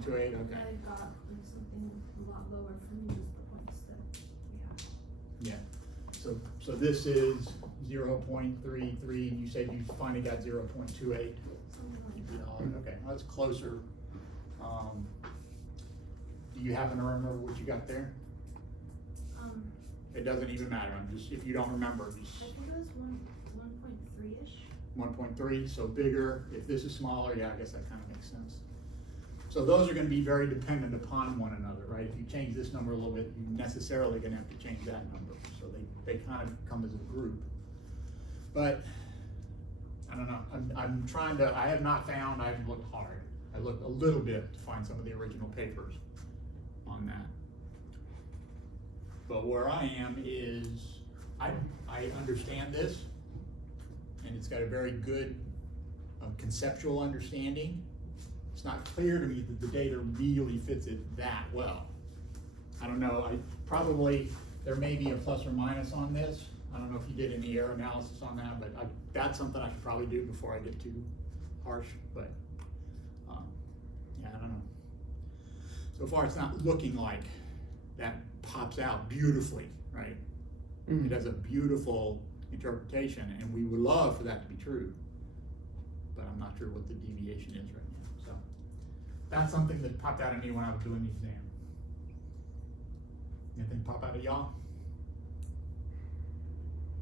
0.28, okay. I got like something a lot lower from just the points that we have. Yeah, so this is 0.33, and you said you finally got 0.28. Something like that. Okay, well, that's closer. Do you happen to remember what you got there? It doesn't even matter, I'm just, if you don't remember, just. I think it was 1.3-ish. 1.3, so bigger. If this is smaller, yeah, I guess that kind of makes sense. So those are going to be very dependent upon one another, right? If you change this number a little bit, you're necessarily going to have to change that number. So they kind of come as a group. But I don't know. I'm trying to. I have not found. I haven't looked hard. I looked a little bit to find some of the original papers on that. But where I am is I understand this, and it's got a very good conceptual understanding. It's not clear to me that the data really fits it that well. I don't know, there may be a plus or minus on this. I don't know if you did any error analysis on that, but that's something I should probably do before I get too harsh, but yeah, I don't know. So far it's not looking like that pops out beautifully, right? It has a beautiful interpretation, and we would love for that to be true, but I'm not sure what the deviation is right now. So that's something that popped out at me when I was doing the exam. Anything pop out of y'all?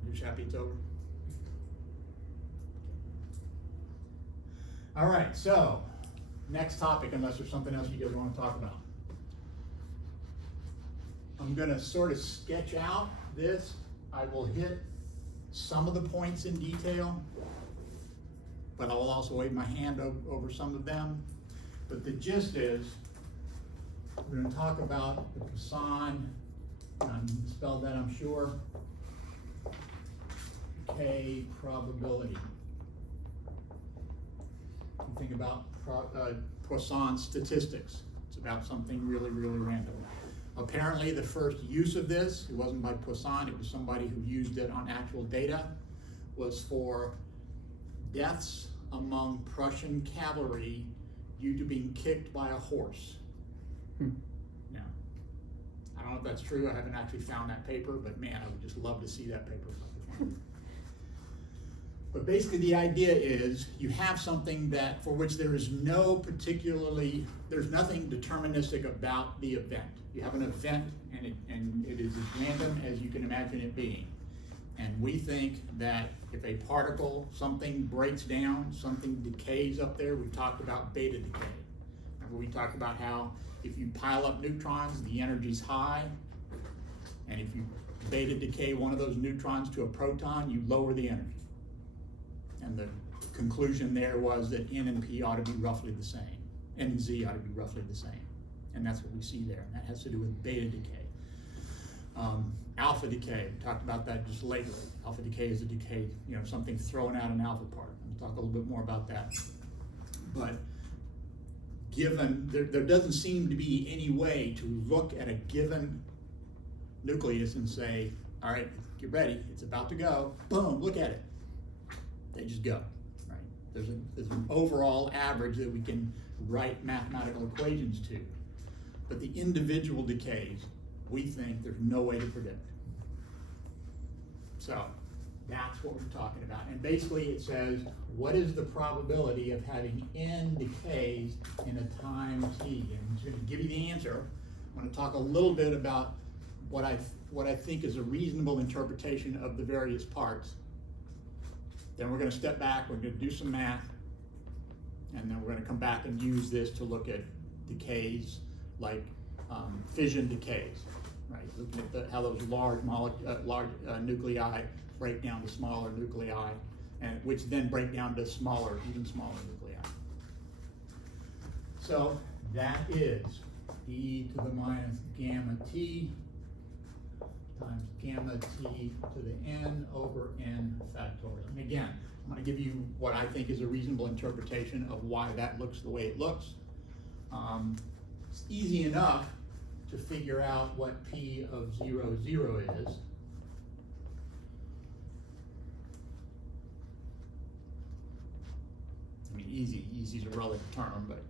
You're just happy it's over? All right, so next topic, unless there's something else you guys want to talk about. I'm going to sort of sketch out this. I will hit some of the points in detail, but I will also wave my hand over some of them. But the gist is, we're going to talk about the Poisson, spelled that I'm sure, K probability. You think about Poisson statistics. It's about something really, really random. Apparently the first use of this, it wasn't by Poisson, it was somebody who used it on actual data, was for deaths among Prussian cavalry due to being kicked by a horse. Now, I don't know if that's true, I haven't actually found that paper, but man, I would just love to see that paper. But basically the idea is you have something that for which there is there's nothing deterministic about the event. You have an event and it is as random as you can imagine it being. And we think that if a particle, something breaks down, something decays up there, we talked about beta decay. Remember we talked about how if you pile up neutrons, the energy's high, and if you beta decay one of those neutrons to a proton, you lower the energy. And the conclusion there was that N and P ought to be roughly the same. N and Z ought to be roughly the same. And that's what we see there. And that has to do with beta decay. Alpha decay, we talked about that just lately. Alpha decay is a decay, something throwing out an alpha particle. We'll talk a little bit more about that. But given, there doesn't seem to be any way to look at a given nucleus and say, all right, get ready, it's about to go, boom, look at it. They just go, right? There's an overall average that we can write mathematical equations to. But the individual decays, we think there's no way to predict. So that's what we're talking about. And basically it says, what is the probability of having N decays in a time T? And I'm just going to give you the answer. I'm going to talk a little bit about what I think is a reasonable interpretation of the various parts. Then we're going to step back, we're going to do some math, and then we're going to come back and use this to look at decays like fission decays, right? Looking at how those large nuclei break down to smaller nuclei, and which then break down to smaller, even smaller nuclei. So that is e to the minus gamma t times gamma t to the n over n factorial. And again, I'm going to give you what I think is a reasonable interpretation of why that looks the way it looks. It's easy enough to figure out what p of 0, 0 is. I mean, easy is a relative term, but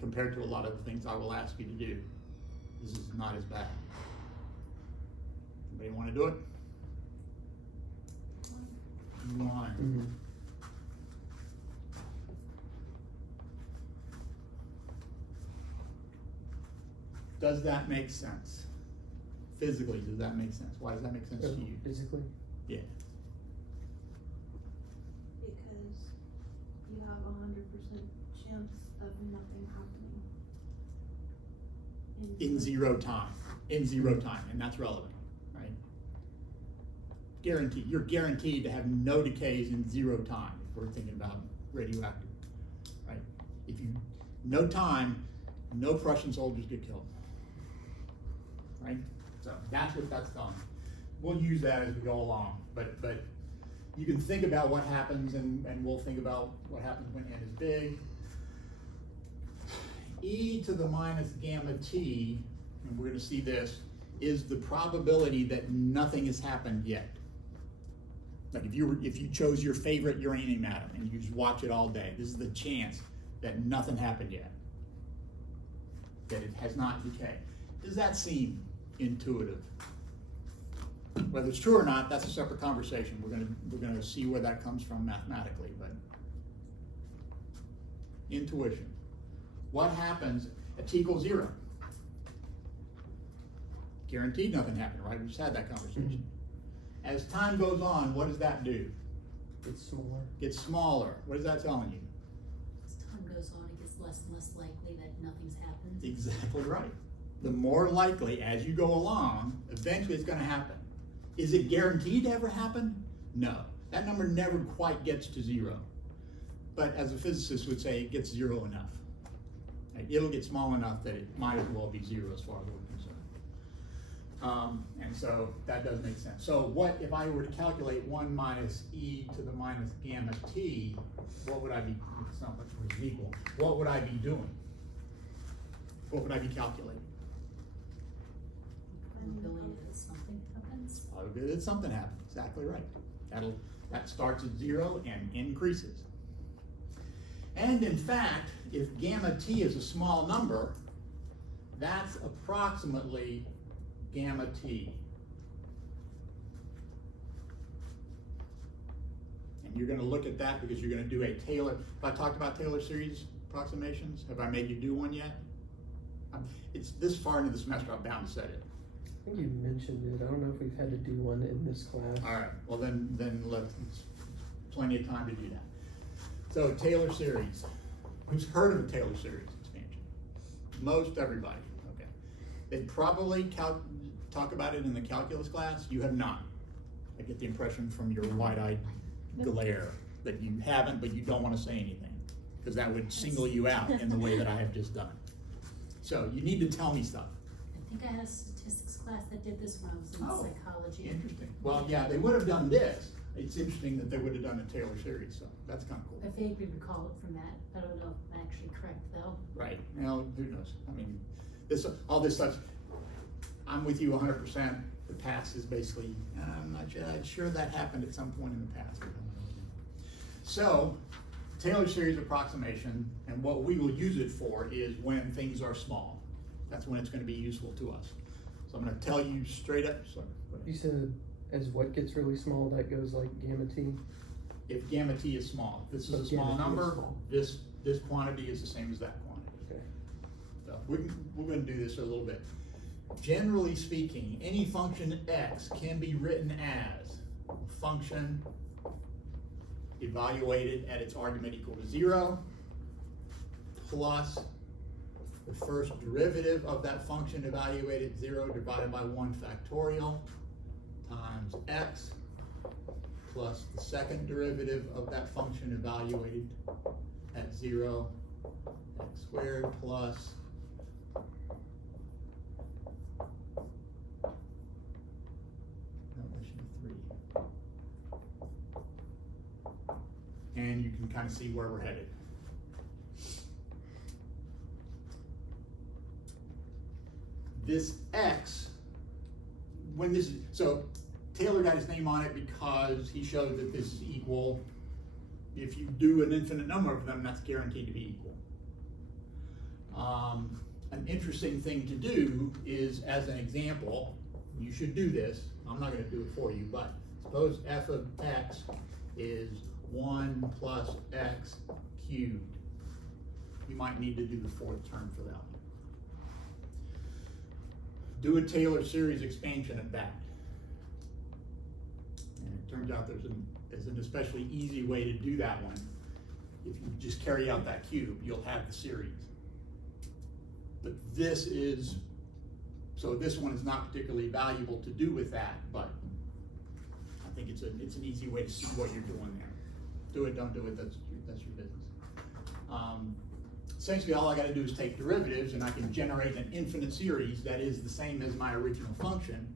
compared to a lot of the things I will ask you to do, this is not as bad. Anybody want to do it? Line. Mm-hmm. Does that make sense? Physically, does that make sense? Why does that make sense to you? Physically? Yeah. Because you have 100% chance of nothing happening. In zero time, and that's relevant, right? Guaranteed, you're guaranteed to have no decays in zero time, if we're thinking about radioactive, right? If you, no time, no Prussian soldiers get killed, right? So that's what that's done. We'll use that as we go along, but you can think about what happens, and we'll think about what happens when n is big. E to the minus gamma t, and we're going to see this, is the probability that nothing has happened yet. Like if you chose your favorite uranium atom and you just watch it all day, this is the chance that nothing happened yet, that it has not decayed. Does that seem intuitive? Whether it's true or not, that's a separate conversation. We're gonna see where that comes from mathematically, but intuition. What happens at t equals 0? Guaranteed nothing happened, right? We just had that conversation. As time goes on, what does that do? It's smaller. Gets smaller. What is that telling you? As time goes on, it gets less and less likely that nothing's happened. Exactly right. The more likely, as you go along, eventually it's gonna happen. Is it guaranteed to ever happen? No. That number never quite gets to 0. But as a physicist would say, it gets 0 enough. It'll get small enough that it might as well be 0 as far as we're concerned. And so that does make sense. So what if I were to calculate 1 minus e to the minus gamma t, what would I be, it's not much more is equal, what would I be doing? What would I be calculating? Probability that something happens. Probability that something happens, exactly right. That starts at 0 and increases. And in fact, if gamma t is a small number, that's approximately gamma t. And you're going to look at that because you're going to do a Taylor. Have I talked about Taylor series approximations? Have I made you do one yet? It's this far into the semester, I'm bound to set it. I think you mentioned it. I don't know if we've had to do one in this class. All right, well then let's, plenty of time to do that. So Taylor series, who's heard of a Taylor series expansion? Most everybody, okay. They probably talk about it in the calculus class. You have not. I get the impression from your wide-eyed glare that you haven't, but you don't want to say anything, because that would single you out in the way that I have just done. So you need to tell me stuff. I think I had a statistics class that did this when I was in psychology. Interesting. Well, yeah, they would have done this. It's interesting that they would have done a Taylor series, so that's kind of cool. I vaguely recall it from that. I don't know if I'm actually correct though. Right. Now, who knows? I mean, all this stuff, I'm with you 100%. The past is basically, I'm not sure that happened at some point in the past. So, Taylor series approximation, and what we will use it for is when things are small. That's when it's going to be useful to us. So I'm going to tell you straight up. Sorry, You said as what gets really small, that goes like gamma t? if gamma t is small, if this is a small number, this quantity is the same as that quantity. Okay. So we're going to do this a little bit. Generally speaking, any function x can be written as a function evaluated at its argument equal to 0 plus the first derivative of that function evaluated at 0 divided by 1 factorial times x plus the second derivative of that function evaluated at 0 x squared plus that should be 3. And you can kind of see where we're headed. This x, when this is, so Taylor got his name on it because he showed that this is equal. If you do an infinite number of them, that's guaranteed to be equal. An interesting thing to do is, as an example, you should do this, I'm not gonna do it for you, but suppose f of x is 1 plus x cubed. You might need to do the fourth term for that one. Do a Taylor series expansion at that. And it turns out there's an especially easy way to do that one. If you just carry out that cube, you'll have the series. But this one is not particularly valuable to do with that, but I think it's an easy way to see what you're doing there. Do it, don't do it, that's your business. Essentially, all I gotta do is take derivatives and I can generate an infinite series that is the same as my original function.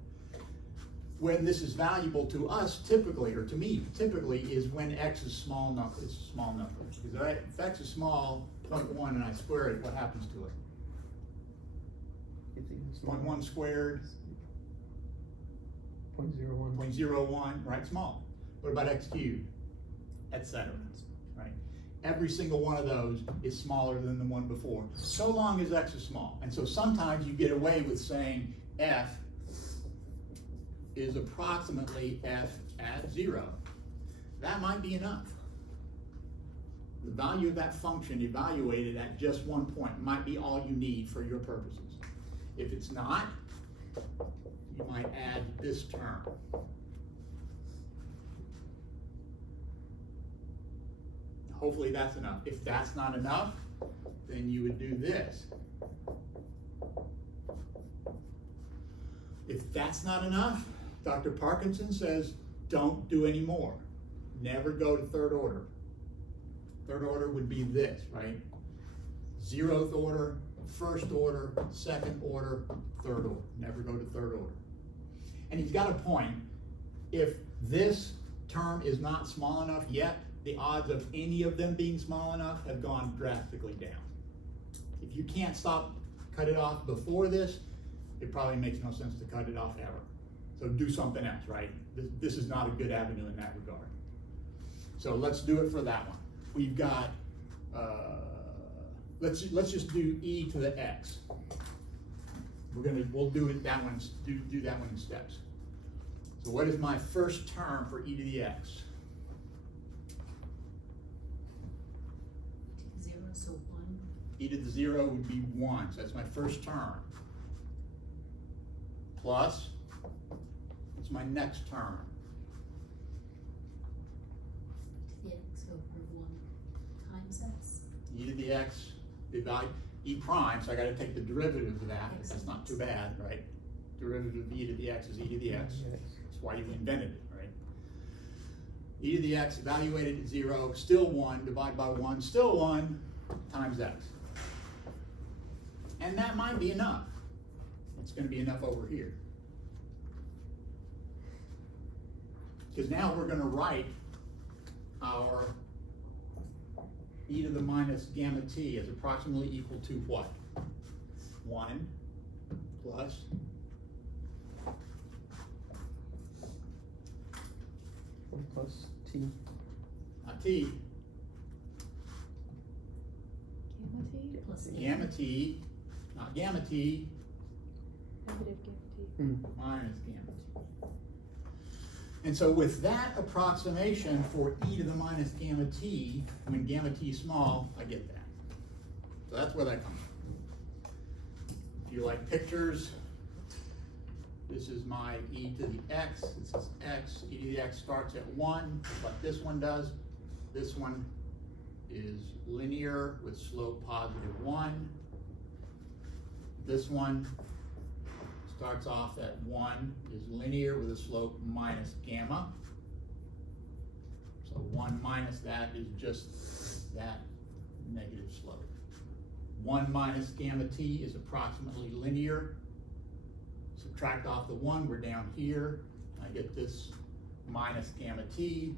When this is valuable to us typically, or to me typically, is when x is small number. It's a small number. Because if x is small, 0.1, and I square it, what happens to it? It's even smaller. 0.1 squared, 0.01. 0.01, right, small. What about x cubed, etc., right? Every single one of those is smaller than the one before, so long as x is small. And so sometimes you get away with saying f is approximately f at 0. That might be enough. The value of that function evaluated at just one point might be all you need for your purposes. If it's not, you might add this term. Hopefully that's enough. If that's not enough, then you would do this. If that's not enough, Dr. Parkinson says, don't do any more. Never go to third order. Third order would be this, right? 0th order, first order, second order, third order. Never go to third order. And he's got a point. If this term is not small enough yet, the odds of any of them being small enough have gone drastically down. If you can't cut it off before this, it probably makes no sense to cut it off ever. So do something else, right? This is not a good avenue in that regard. So let's do it for that one. We've got, let's just do e to the x. We'll do it that one, do that one in steps. So what is my first term for e to the x? 0, so 1. E to the 0 would be 1, so that's my first term. Plus, what's my next term? To the x over 1 times x. E to the x, e prime, so I gotta take the derivative of that. That's not too bad, right? Derivative of e to the x is e to the x. That's why you invented it, right? E to the x evaluated at 0, still 1, divide by 1, still 1, times x. And that might be enough. It's gonna be enough over here. Because now we're gonna write our e to the minus gamma t as approximately equal to what? 1 plus t. Not t, Plus gamma t, not gamma t, Negative gamma t. minus gamma t. And so with that approximation for e to the minus gamma t, when gamma t is small, I get that. So that's where that comes from. If you like pictures, this is my e to the x, this is x, e to the x starts at 1, like this one does. This one is linear with slope positive 1. This one starts off at 1, is linear with a slope minus gamma. So 1 minus that is just that negative slope. 1 minus gamma t is approximately linear. Subtract off the 1, we're down here. I get this minus gamma t.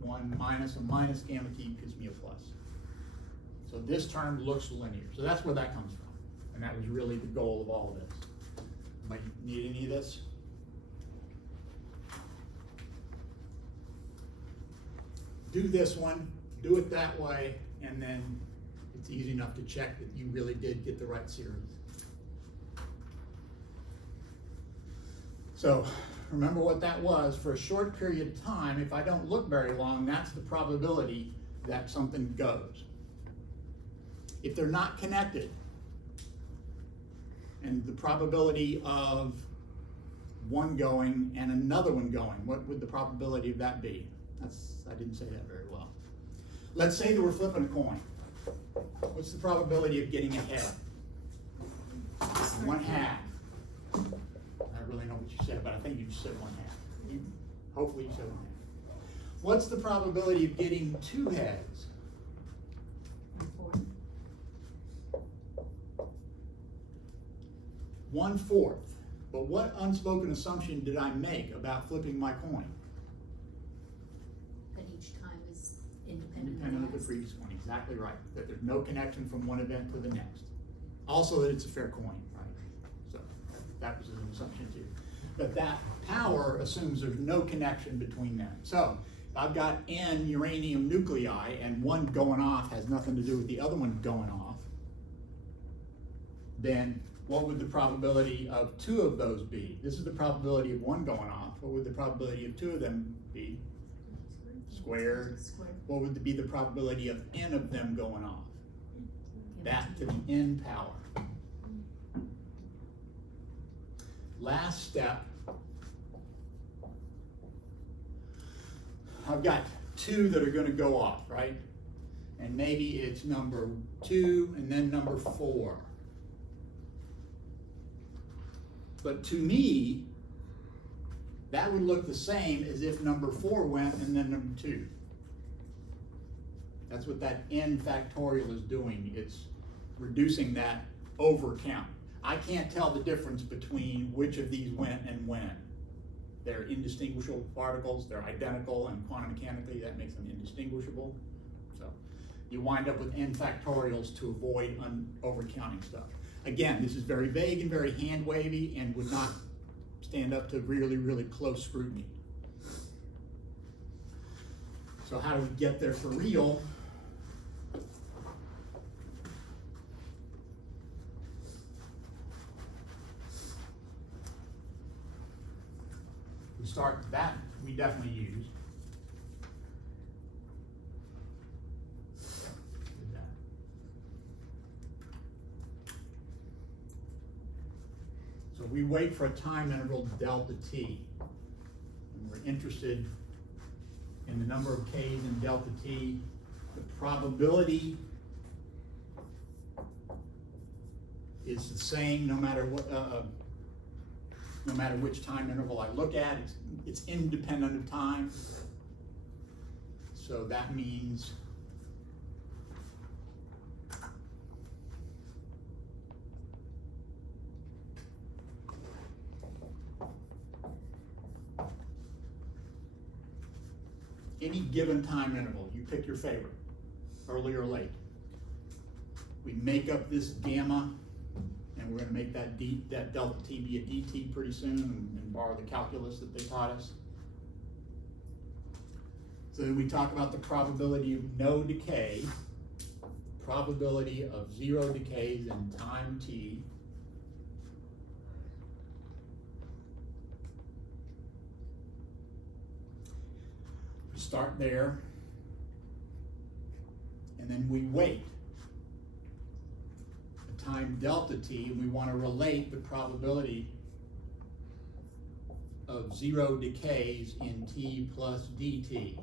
1 minus a minus gamma t gives me a plus. So this term looks linear. So that's where that comes from. And that was really the goal of all of this. Might need any of this? Do this one, do it that way, and then It's easy enough to check that you really did get the right series. So remember what that was. For a short period of time, if I don't look very long, that's the probability that something goes. If they're not connected, and the probability of one going and another one going, what would the probability of that be? I didn't say that very well. Let's say that we're flipping a coin. What's the probability of getting a head? 1/2. I don't really know what you said, but I think you just said 1/2. Hopefully you said 1/2. What's the probability of getting 2 heads? 1/4. But what unspoken assumption did I make about flipping my coin? That each time is independent Independent of the last. previous one, exactly right. That there's no connection from one event to the next. Also that it's a fair coin, right? So that was an assumption too. But that power assumes there's no connection between them. So if I've got N uranium nuclei and one going off has nothing to do with the other one going off, then what would the probability of 2 of those be? This is the probability of one going off. What would the probability of 2 of them be? Squared. What would be the probability of N of them going off? That to the N power. Last step. I've got 2 that are going to go off, right? And maybe it's number 2 and then number 4. But to me, that would look the same as if number 4 went and then number 2. That's what that N factorial is doing. It's reducing that over count. I can't tell the difference between which of these went and when. They're indistinguishable particles, they're identical, and quantum mechanically that makes them indistinguishable. So you wind up with N factorials to avoid overcounting stuff. Again, this is very vague and very hand-wavy and would not stand up to really, really close scrutiny. So how do we get there for real? We start that we definitely use. So we wait for a time interval delta t. And we're interested in the number of k's in delta t. The probability is the same no matter what, no matter which time interval I look at. It's independent of time. So that means any given time interval, you pick your favorite, early or late. We make up this gamma, and we're going to make that delta t be a dt pretty soon, and borrow the calculus that they taught us. So then we talk about the probability of no decay, probability of 0 decays in time t. We start there, and then we wait a time delta t, and we want to relate the probability of 0 decays in t plus dt.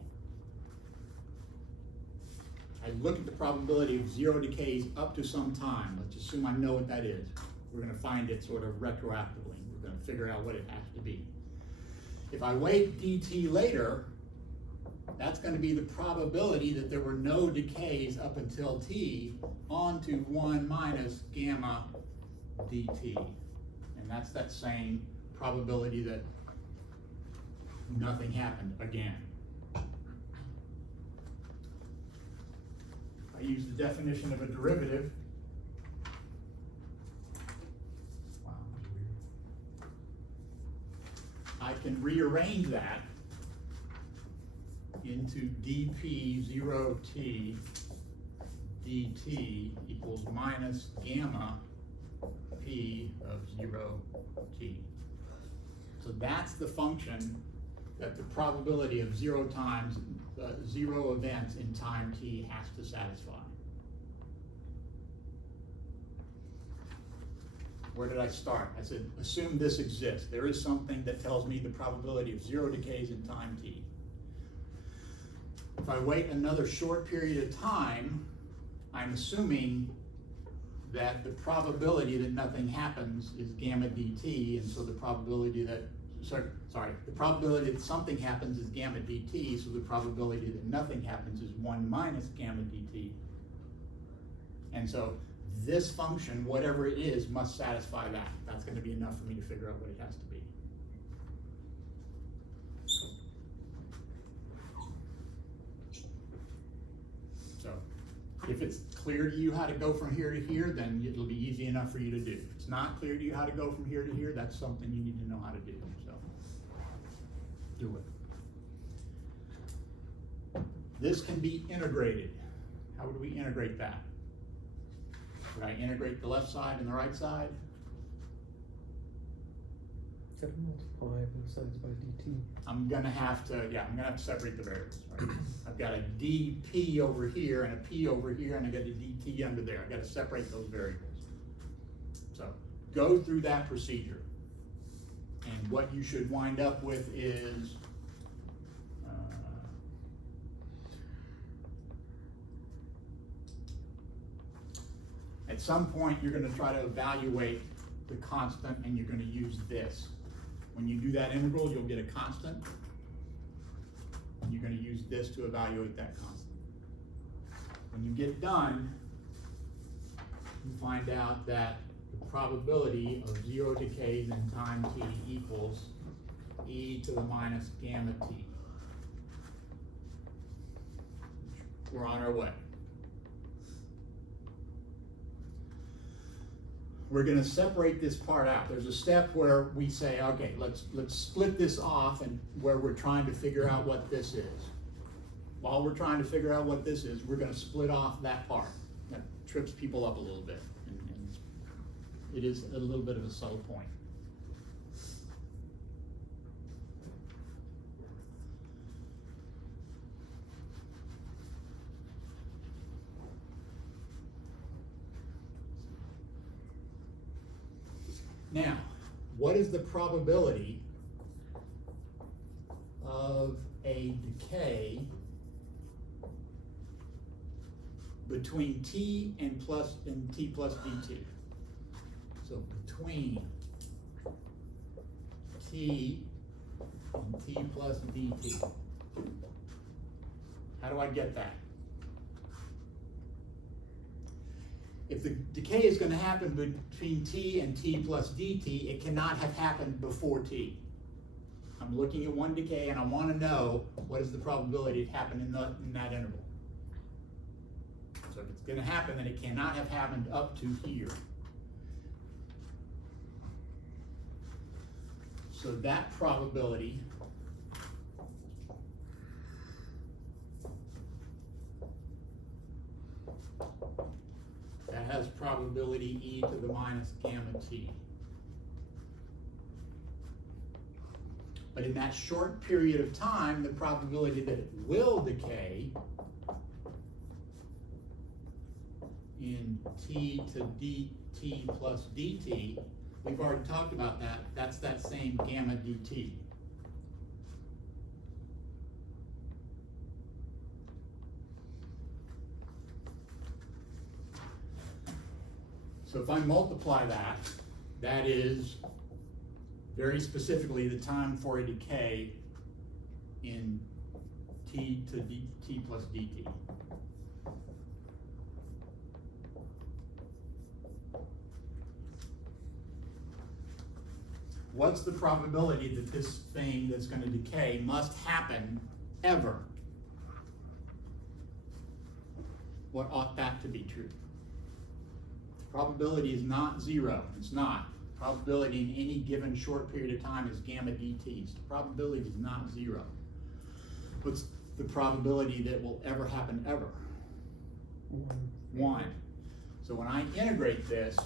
I look at the probability of 0 decays up to some time. Let's assume I know what that is. We're going to find it sort of retroactively. We're going to figure out what it has to be. If I wait dt later, that's going to be the probability that there were no decays up until t onto 1 minus gamma dt. And that's that same probability that nothing happened again. I use the definition of a derivative. Wow, that's weird. I can rearrange that into dp 0t dt equals minus gamma p of 0t. So that's the function that the probability of 0 times, 0 events in time t has to satisfy. Where did I start? I said, assume this exists. There is something that tells me the probability of 0 decays in time t. If I wait another short period of time, I'm assuming that the probability that nothing happens is gamma dt, and so the probability that, the probability that something happens is gamma dt, so the probability that nothing happens is 1 minus gamma dt. And so this function, whatever it is, must satisfy that. That's going to be enough for me to figure out what it has to be. So if it's clear to you how to go from here to here, then it'll be easy enough for you to do. If it's not clear to you how to go from here to here, that's something you need to know how to do. So do it. This can be integrated. How would we integrate that? Would I integrate the left side and the right side? Gotta multiply both sides by dt. I'm gonna have to separate the variables, right? I've got a dp over here and a p over here, and I got a dt under there. I gotta separate those variables. So go through that procedure. And what you should wind up with is at some point you're gonna try to evaluate the constant, and you're gonna use this. When you do that integral, you'll get a constant. And you're going to use this to evaluate that constant. When you get done, you find out that the probability of 0 decays in time t equals e to the minus gamma t. We're on our way. We're going to separate this part out. There's a step where we say, okay, let's split this off, and where we're trying to figure out what this is. While we're trying to figure out what this is, we're going to split off that part. That trips people up a little bit, and it is a little bit of a subtle point. Now, what is the probability of a decay between t and t plus dt? So between t and t plus dt. How do I get that? If the decay is going to happen between t and t plus dt, it cannot have happened before t. I'm looking at one decay, and I want to know what is the probability it happened in that interval. So if it's going to happen, then it cannot have happened up to here. So that probability has probability e to the minus gamma t. But in that short period of time, the probability that it will decay in t to dt plus dt, we've already talked about that. That's that same gamma dt. So if I multiply that, that is very specifically the time for a decay in t to t plus dt. What's the probability that this thing that's going to decay must happen ever? What ought that to be true? Probability is not 0. It's not. Probability in any given short period of time is gamma dt. So probability is not 0. What's the probability that will ever happen ever? 1. 1. So when I integrate this,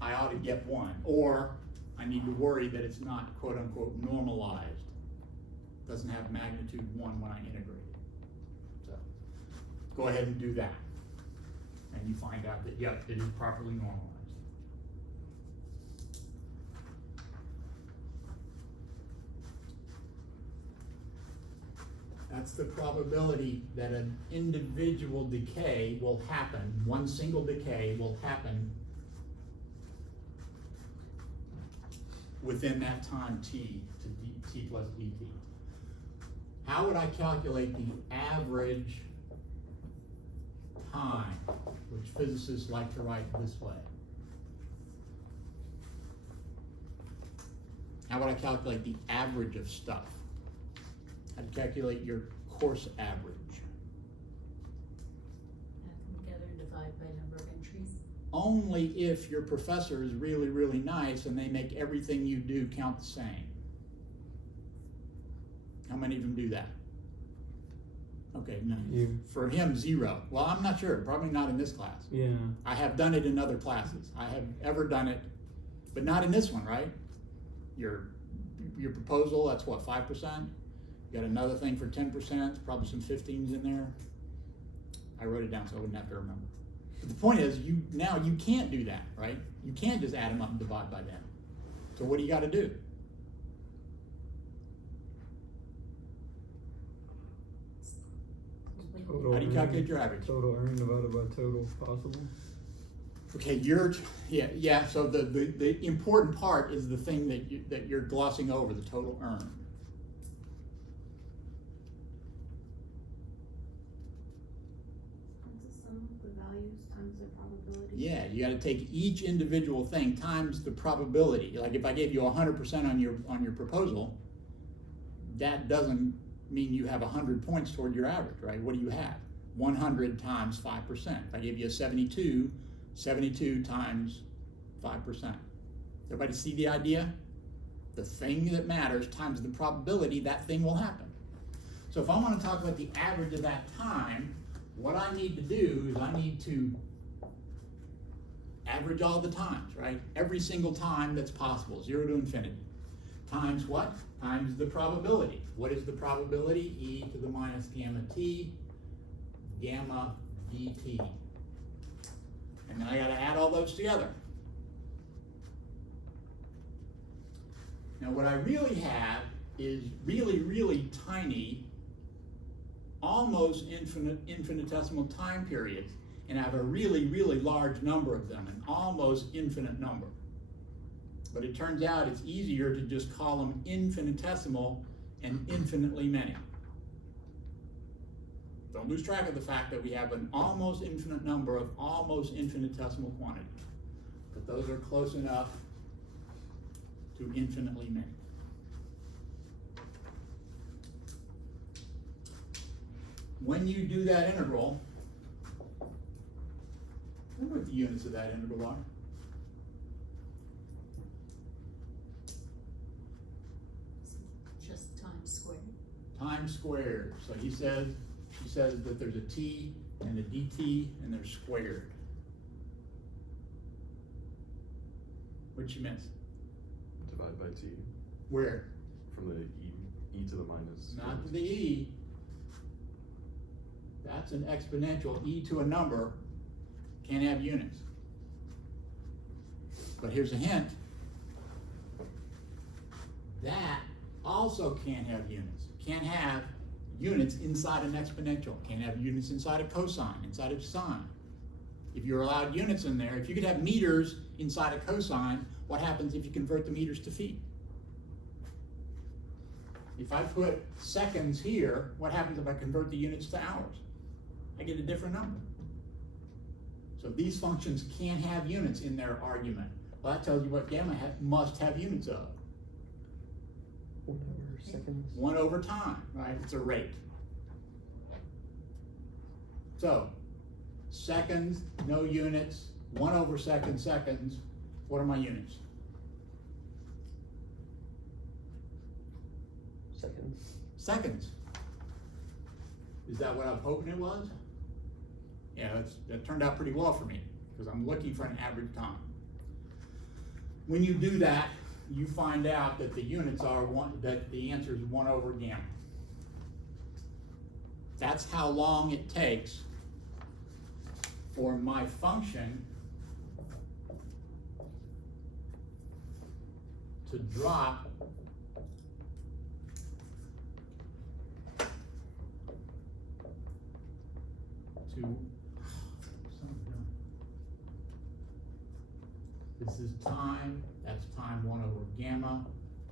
I ought to get 1, or I need to worry that it's not quote unquote normalized. Doesn't have magnitude 1 when I integrate it. So go ahead and do that. And you find out that, yep, it is properly normalized. That's the probability that an individual decay will happen, one single decay will happen within that time t to t plus dt. How would I calculate the average time, which physicists like to write this way? How would I calculate the average of stuff? How to calculate your course average? Add them together and divide by number of entries. Only if your professor is really, really nice and they make everything you do count the same. How many of them do that? Okay, none. You. For him, 0. Well, I'm not sure, probably not in this class. Yeah. I have done it in other classes. I have ever done it, but not in this one, right? Your proposal, that's what, 5%? You got another thing for 10%, probably some 15s in there. I wrote it down so I wouldn't have to remember. But the point is, now you can't do that, right? You can't just add them up and divide by them. So what do you got to do? Total How do you earned- calculate your average? Total earned divided by total possible. Okay, yeah. So the important part is the thing that you're glossing over, the total earned. That's the sum of the values times the probability. Yeah, you got to take each individual thing times the probability. Like if I gave you 100% on your proposal, that doesn't mean you have 100 points toward your average, right? What do you have? 100 times 5%. If I gave you a 72 times 5%. Everybody see the idea? The thing that matters times the probability that thing will happen. So if I want to talk about the average of that time, what I need to do is I need to average all the times, right? Every single time that's possible, 0 to infinity. Times what? Times the probability. What is the probability? E to the minus gamma t, gamma dt. And then I gotta add all those together. Now what I really have is really, really tiny, almost infinitesimal time periods, and I have a really, really large number of them, an almost infinite number. But it turns out it's easier to just call them infinitesimal and infinitely many. Don't lose track of the fact that we have an almost infinite number of almost infinitesimal quantities. But those are close enough to infinitely many. When you do that integral, I wonder what the units of that integral are. Just times squared. Times squared. So she says that there's a t and a dt and they're squared. What'd you miss? Divide by t Where? from the e to the minus. Not to the e. That's an exponential. E to a number can't have units. But here's a hint. That also can't have units. Can't have units inside an exponential. Can't have units inside a cosine, inside a sine. If you're allowed units in there, if you could have meters inside a cosine, what happens if you convert the meters to feet? If I put seconds here, what happens if I convert the units to hours? I get a different number. So these functions can't have units in their argument. Well, that tells you what gamma must have units of. 1/seconds. 1 over time, right? It's a rate. So, seconds, no units, 1 over seconds. What are my units? Seconds. Seconds. Is that what I'm hoping it was? Yeah, that turned out pretty well for me, because I'm looking for an average time. When you do that, you find out that the units are that the answer is 1 over gamma. That's how long it takes for my function to drop to, this is time, that's time 1 over gamma,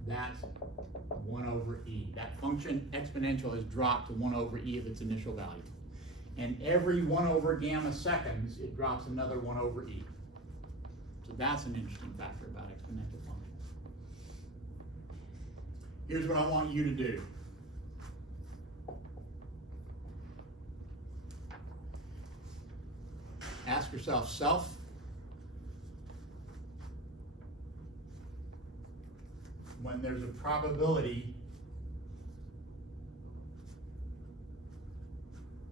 that's 1 over e. That function exponential has dropped to 1 over e of its initial value. And every 1 over gamma seconds, it drops another 1 over e. So that's an interesting factor about exponential functions. Here's what I want you to do. Ask yourself, when there's a probability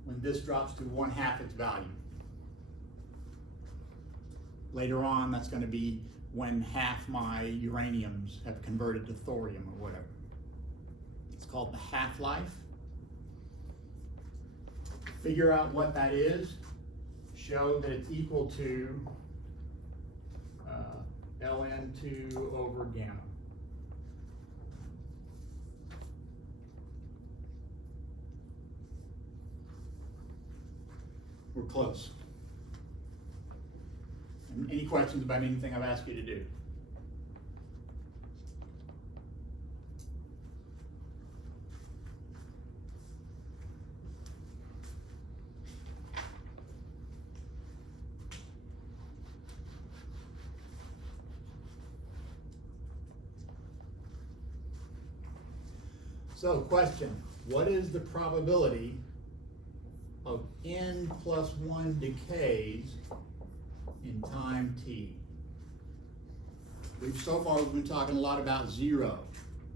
when this drops to 1/2 its value. Later on, that's going to be when half my uraniums have converted to thorium or whatever. It's called the half-life. Figure out what that is. Show that it's equal to ln2 over gamma. We're close. And any questions about anything I've asked you to do? So, question, what is the probability of n plus 1 decays in time t? So far we've been talking a lot about 0.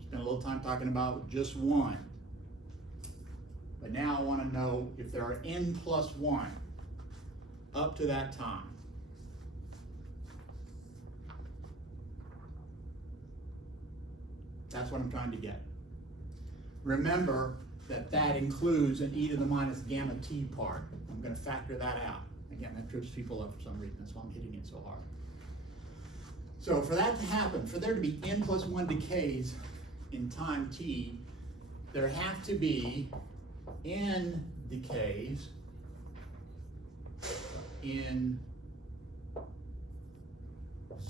Spent a little time talking about just 1. But now I want to know if there are n plus 1 up to that time. That's what I'm trying to get. Remember that that includes an e to the minus gamma t part. I'm going to factor that out. Again, that trips people up for some reason. That's why I'm hitting it so hard. So for that to happen, for there to be n plus 1 decays in time t, there have to be n decays in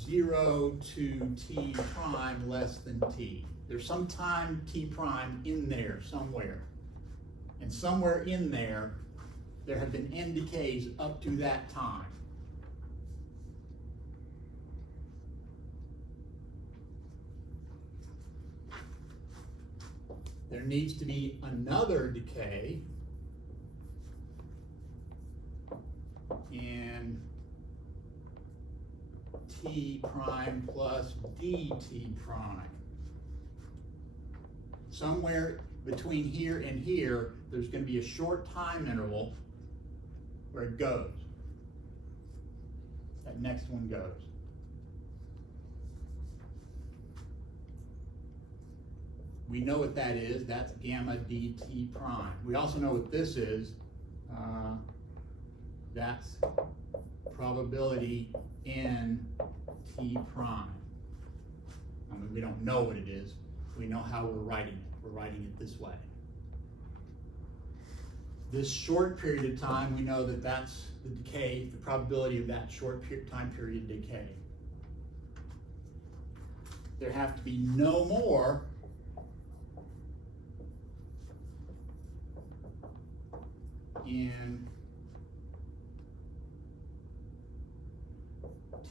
0 to t prime less than t. There's some time t prime in there somewhere. And somewhere in there, there have been n decays up to that time. There needs to be another decay in t prime plus dt prime. Somewhere between here and here, there's going to be a short time interval where it goes. That next one goes. We know what that is. That's gamma dt prime. We also know what this is. That's probability n t prime. I mean, we don't know what it is. We know how we're writing it. We're writing it this way. This short period of time, we know that that's the decay, the probability of that short time period decay. There have to be no more in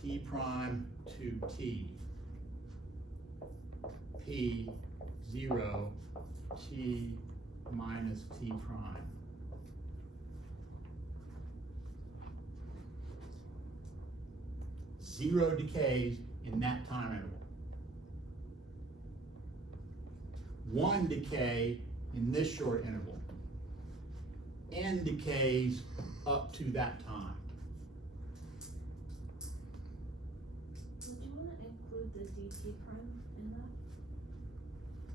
t prime to t, p 0 t minus t prime. Zero decays in that time interval. 1 decay in this short interval. N decays up to that time. Would you wanna include the dt prime in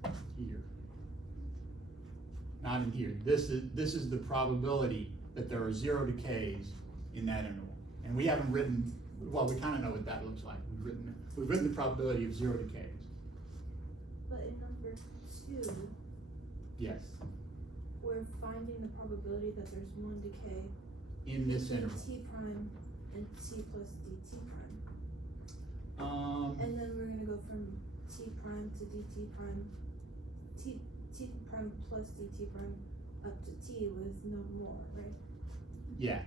that? Here. Not in here. This is the probability that there are 0 decays in that interval. And we haven't written, well, we kinda know what that looks like. We've written the probability of 0 decays. But in number 2, Yes, we're finding the probability that there's 1 decay in this in interval. t prime and t plus dt prime. And then we're gonna go from t prime to dt prime, t prime plus dt prime up to t with no more, right? Yeah.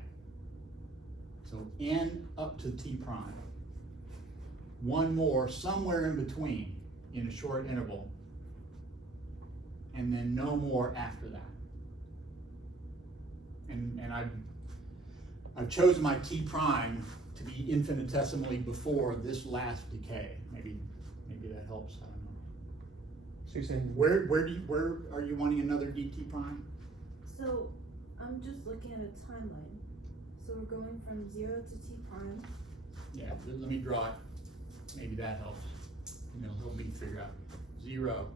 So n up to t prime. One more somewhere in between in a short interval. And then no more after that. And I've chosen my t prime to be infinitesimally before this last decay. Maybe that helps, I don't know. So you're saying, Where are you wanting another dt prime? So I'm just looking at a timeline. So we're going from 0 to t prime. Yeah, let me draw it. Maybe that helps. Help me figure out. 0,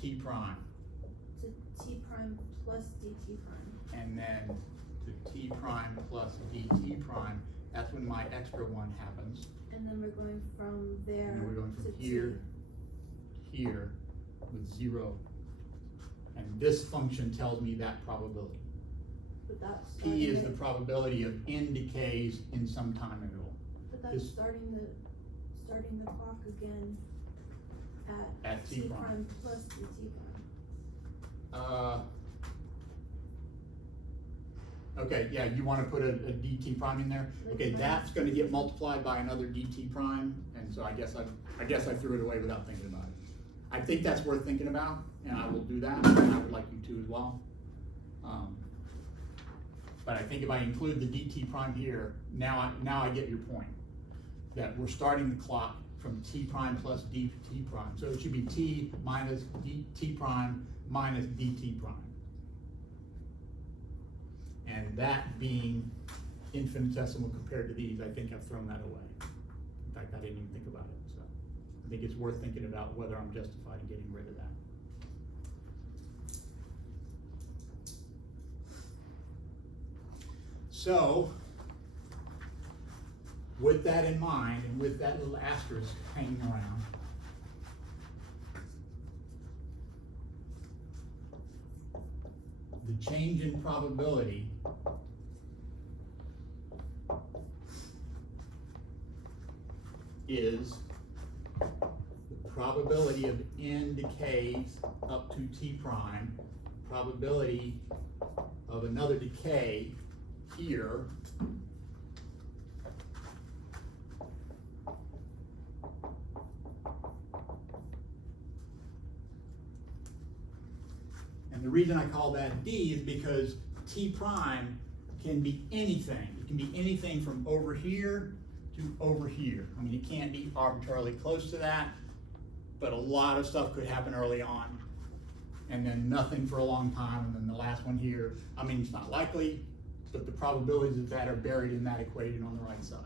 t prime, To t prime plus dt prime. and then to t prime plus dt prime. That's when my extra one happens. And then we're going from there And then we're going from to here to here with 0. And this function tells me that probability. But that's P is the probability of n decays in some time interval. But that's this- starting the clock again At t t prime prime. plus dt prime. Okay, yeah, you wanna put a dt prime in there? Okay, that's gonna get multiplied by another dt prime, and so I guess I threw it away without thinking about it. I think that's worth thinking about, and I will do that, and I would like you to as well. But I think if I include the dt prime here, now I get your point. That we're starting the clock from t prime plus dt prime. So it should be t minus dt prime minus dt prime. And that being infinitesimal compared to these, I think I've thrown that away. In fact, I didn't even think about it, so I think it's worth thinking about whether I'm justified in getting rid of that. So, with that in mind, and with that little asterisk hanging around, the change in probability is the probability of n decays up to t prime, probability of another decay here and the reason I call that D is because t prime can be anything. It can be anything from over here to over here. I mean, it can't be arbitrarily close to that, but a lot of stuff could happen early on, and then nothing for a long time, and then the last one here, I mean, it's not likely, but the probabilities of that are buried in that equation on the right side.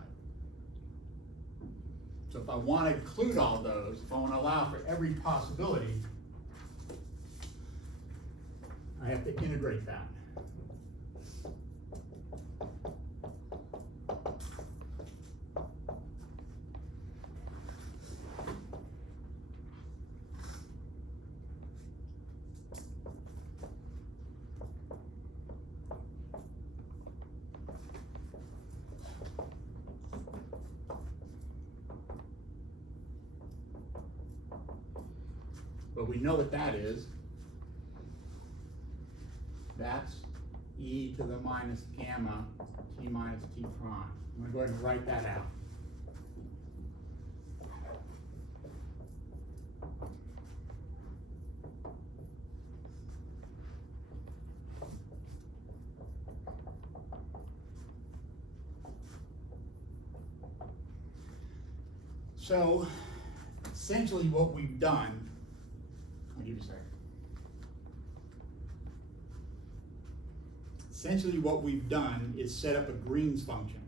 So if I want to include all those, if I want to allow for every possibility, I have to integrate that. But we know what that is. That's e to the minus gamma t minus t prime. I'm going to go ahead and write that out. So essentially what we've done, I'll give you a second. Essentially what we've done is set up a Green's function,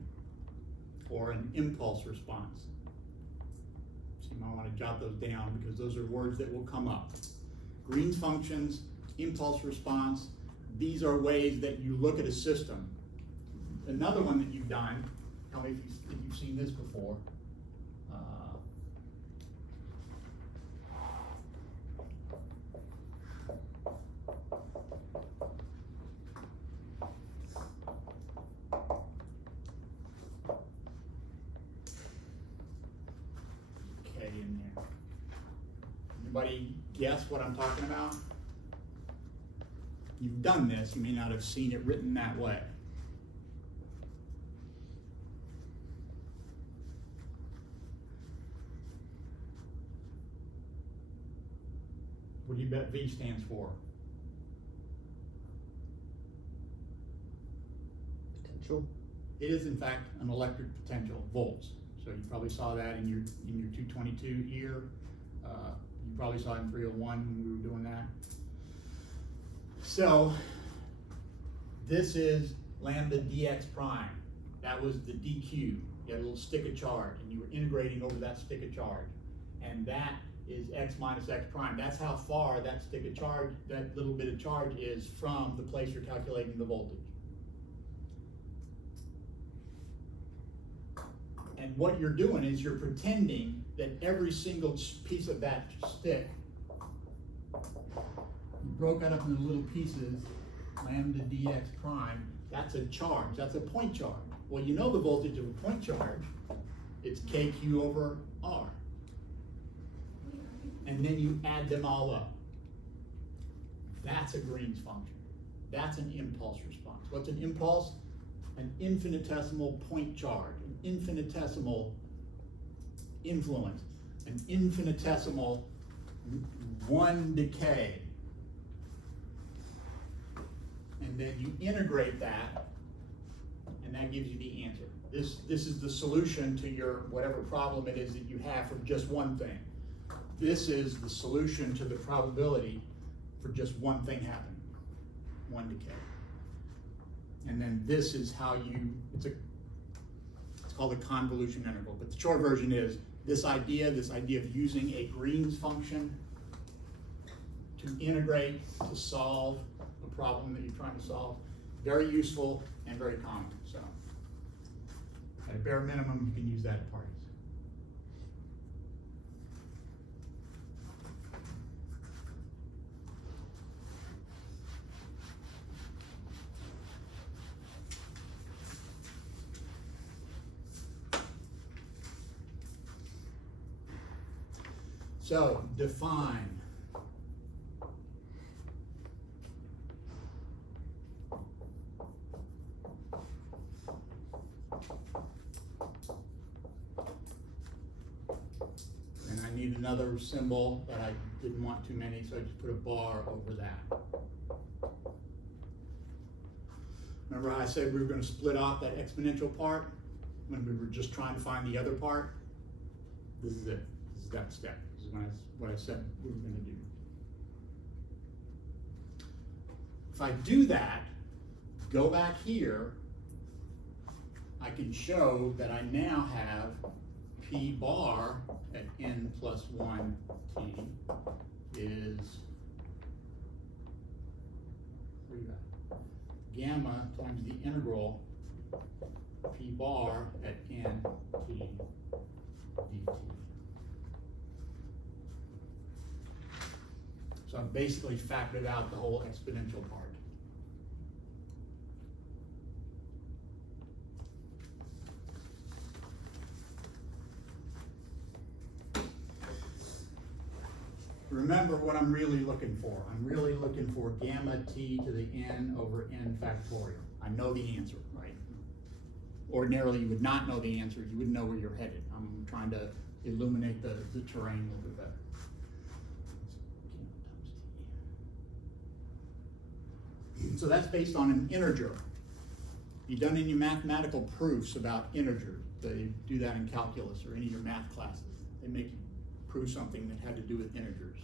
or an impulse response. So you might want to jot those down because those are words that will come up. Green's functions, impulse response, these are ways that you look at a system. Another one that you've done, tell me if you've seen this before. K in there. Anybody guess what I'm talking about? You've done this, you may not have seen it written that way. What do you bet V stands for? Potential. It is in fact an electric potential, volts. So you probably saw that in your 222 year. You probably saw it in 301 when we were doing that. So this is lambda dx prime. That was the dq. You had a little stick of charge, and you were integrating over that stick of charge. And that is x minus x prime. That's how far that stick of charge, that little bit of charge is from the place you're calculating the voltage. And what you're doing is you're pretending that every single piece of that stick, you broke that up into little pieces, lambda dx prime, that's a charge, that's a point charge. Well, you know the voltage of a point charge, it's kq over r. And then you add them all up. That's a Green's function. That's an impulse response. What's an impulse? An infinitesimal point charge, an infinitesimal influence, an infinitesimal one decay. And then you integrate that, and that gives you the answer. This is the solution to your whatever problem it is that you have for just one thing. This is the solution to the probability for just one thing happening, one decay. And then this is how you, it's called a convolution integral, but the short version is this idea of using a Green's function to integrate, to solve a problem that you're trying to solve, very useful and very common. So at a bare minimum, you can use that at parties. So, define. And I need another symbol, but I didn't want too many, so I just put a bar over that. Remember how I said we were going to split off that exponential part when we were just trying to find the other part? This is it. This is that step. This is what I said we were going to do. If I do that, go back here, I can show that I now have P bar at n plus 1 t is, where you at? Gamma times the integral P bar at n t dt. So I've basically factored out the whole exponential part. Remember what I'm really looking for. I'm really looking for gamma t to the n over n factorial. I know the answer, right? Ordinarily, you would not know the answer. You wouldn't know where you're headed. I'm trying to illuminate the terrain a little bit better. So that's based on an integer. You've done any mathematical proofs about integers. They do that in calculus or any of your math classes. They make you prove something that had to do with integers.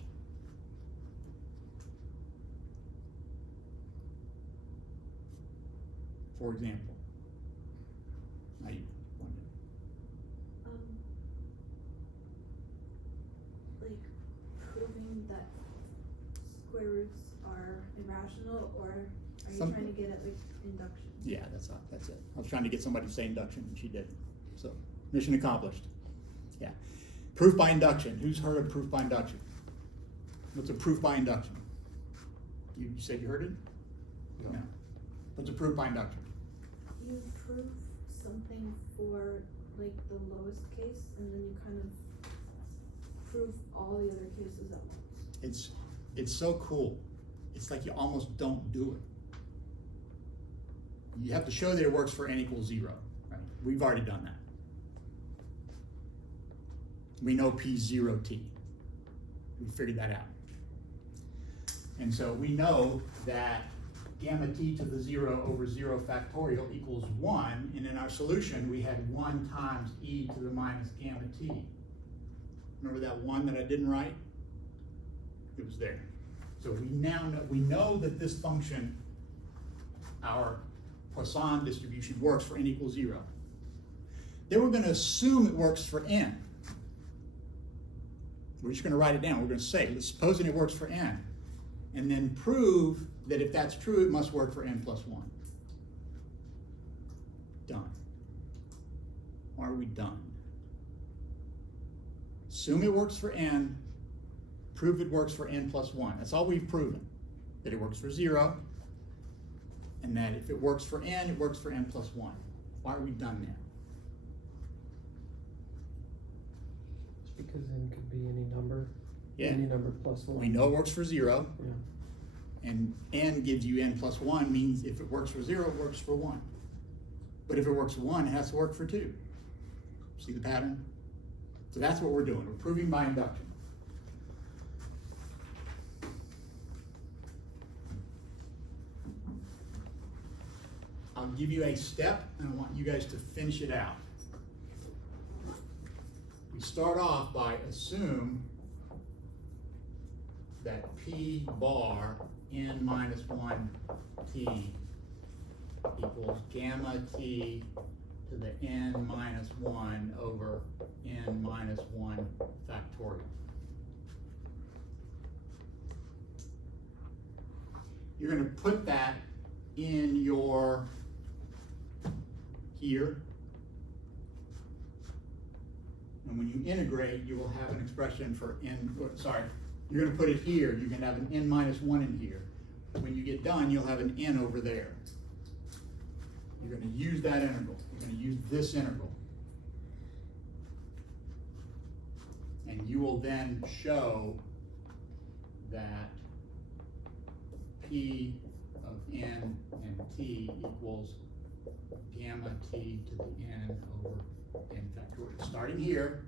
for example. Now you wonder. Like proving that square roots are irrational, or are you Some- trying to get at like induction? Yeah, that's it. I was trying to get somebody to say induction, and she did. So, mission accomplished. Yeah. Proof by induction. Who's heard of proof by induction? What's a proof by induction? You said you heard it? No. What's a proof by induction? You prove something for like the lowest case, and then you kind of prove all the other cases at once. It's so cool. It's like you almost don't do it. You have to show that it works for n equals 0. Right? We've already done that. We know P0T. We figured that out. And so we know that gamma t to the 0 over 0 factorial equals 1, and in our solution we had 1 times e to the minus gamma t. Remember that 1 that I didn't write? It was there. So we know that this function, our Poisson distribution, works for n equals 0. Then we're going to assume it works for n. We're just going to write it down. We're going to say, supposing it works for n, and then prove that if that's true, it must work for n plus 1. Done. Why are we done? Assume it works for n, prove it works for n plus 1. That's all we've proven. That it works for 0, and that if it works for n, it works for n plus 1. Why are we done now? It's because n could be any number. Yeah. Any number plus 1. We know it works for 0. Yeah. And n gives you n plus 1, means if it works for 0, it works for 1. But if it works for 1, it has to work for 2. See the pattern? So that's what we're doing. We're proving by induction. I'll give you a step, and I want you guys to finish it out. We start off by assume that P bar n minus 1 t equals gamma t to the n minus 1 over n minus 1 factorial. You're going to put that in your here. And when you integrate, you will have an expression for n, sorry, you're going to put it here. You can have an n minus 1 in here. When you get done, you'll have an n over there. You're going to use that integral. You're going to use this integral. And you will then show that P of n and t equals gamma t to the n over n factorial. Starting here,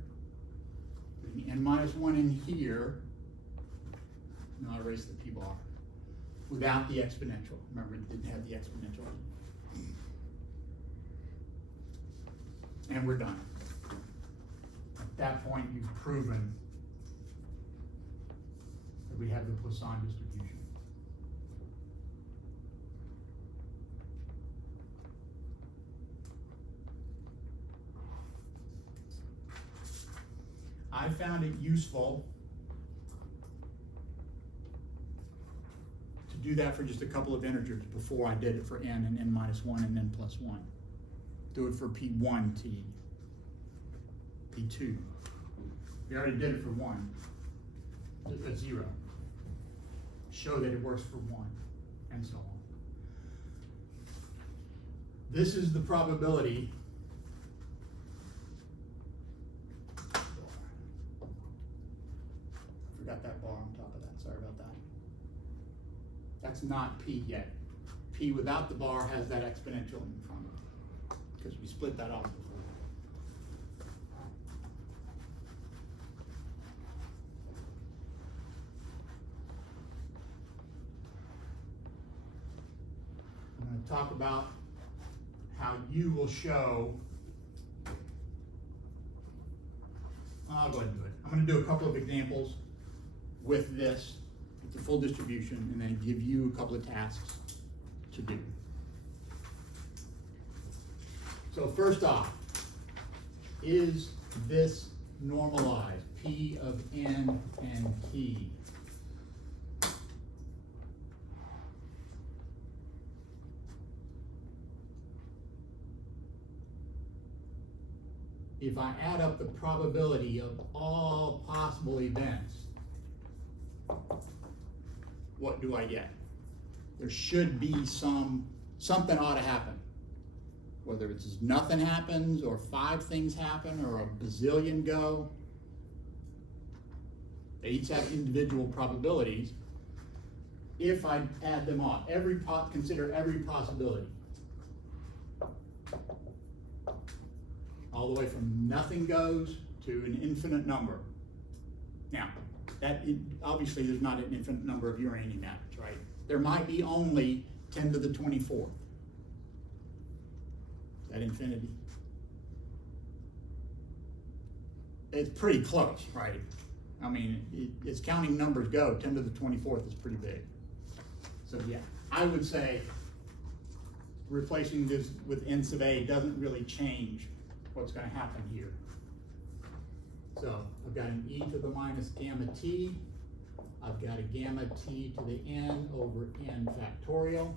putting n minus 1 in here, and I'll erase the p bar, without the exponential. Remember, it didn't have the exponential. And we're done. At that point, you've proven that we have the Poisson distribution. I found it useful to do that for just a couple of integers before I did it for n and n minus 1 and n plus 1. Do it for P1t, P2. We already did it for 1, a 0. Show that it works for 1, and so on. This is the probability forgot that bar on top of that, sorry about that. That's not P yet. P without the bar has that exponential in front of it, because we split that off before. I'm going to talk about how you will show. I'll go ahead and do it. I'm going to do a couple of examples with this, with the full distribution, and then give you a couple of tasks to do. So first off, is this normalized? P of n and t. If I add up the probability of all possible events, what do I get? There should be something ought to happen. Whether it's nothing happens, or 5 things happen, or a bazillion go. They each have individual probabilities. If I add them all, consider every possibility. All the way from nothing goes to an infinite number. Now, obviously there's not an infinite number of uranium atoms, right? There might be only 10 to the 24th. Is that infinity? It's pretty close, right? I mean, as counting numbers go, 10 to the 24th is pretty big. So yeah, I would say replacing this with n sub a doesn't really change what's going to happen here. So I've got an e to the minus gamma t. I've got a gamma t to the n over n factorial.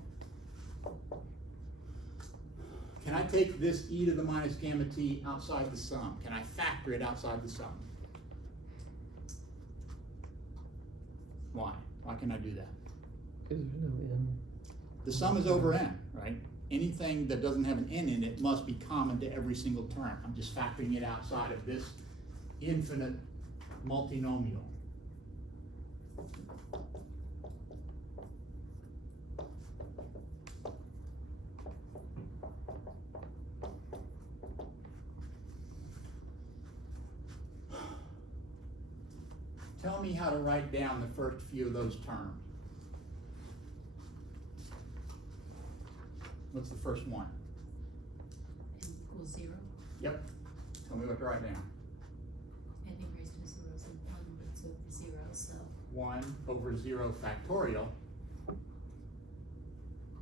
Can I take this e to the minus gamma t outside the sum? Can I factor it outside the sum? Why? Why can I do that? Because there's no n. The sum is over n, right? Anything that doesn't have an n in it must be common to every single term. I'm just factoring it outside of this infinite multinomial. Tell me how to write down the first few of those terms. What's the first one? N equals 0, Yep. Tell me what to write down. anything raised to 0 is 1 roots over 0, so 1 over 0 factorial.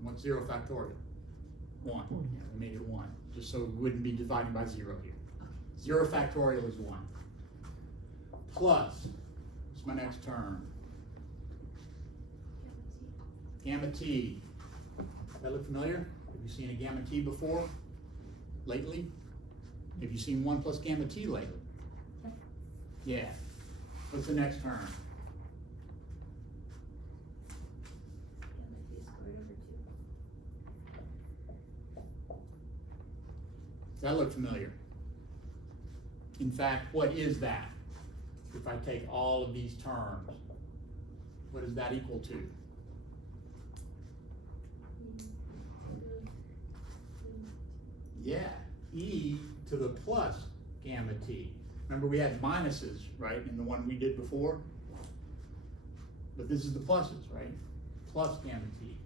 What's 0 factorial? 1. Yeah, we made it 1, just so we wouldn't be dividing by 0 here. 0 factorial is 1. Plus, what's my next term? Gamma t. That look familiar? Have you seen a gamma t before? Lately? Have you seen 1 plus gamma t lately? Yeah. What's the next term? Gamma t squared over 2. Does that look familiar? In fact, what is that? If I take all of these terms, what is that equal to? Yeah, e to the plus gamma t. Remember we had minuses, right, in the one we did before? But this is the pluses, right? Plus gamma t.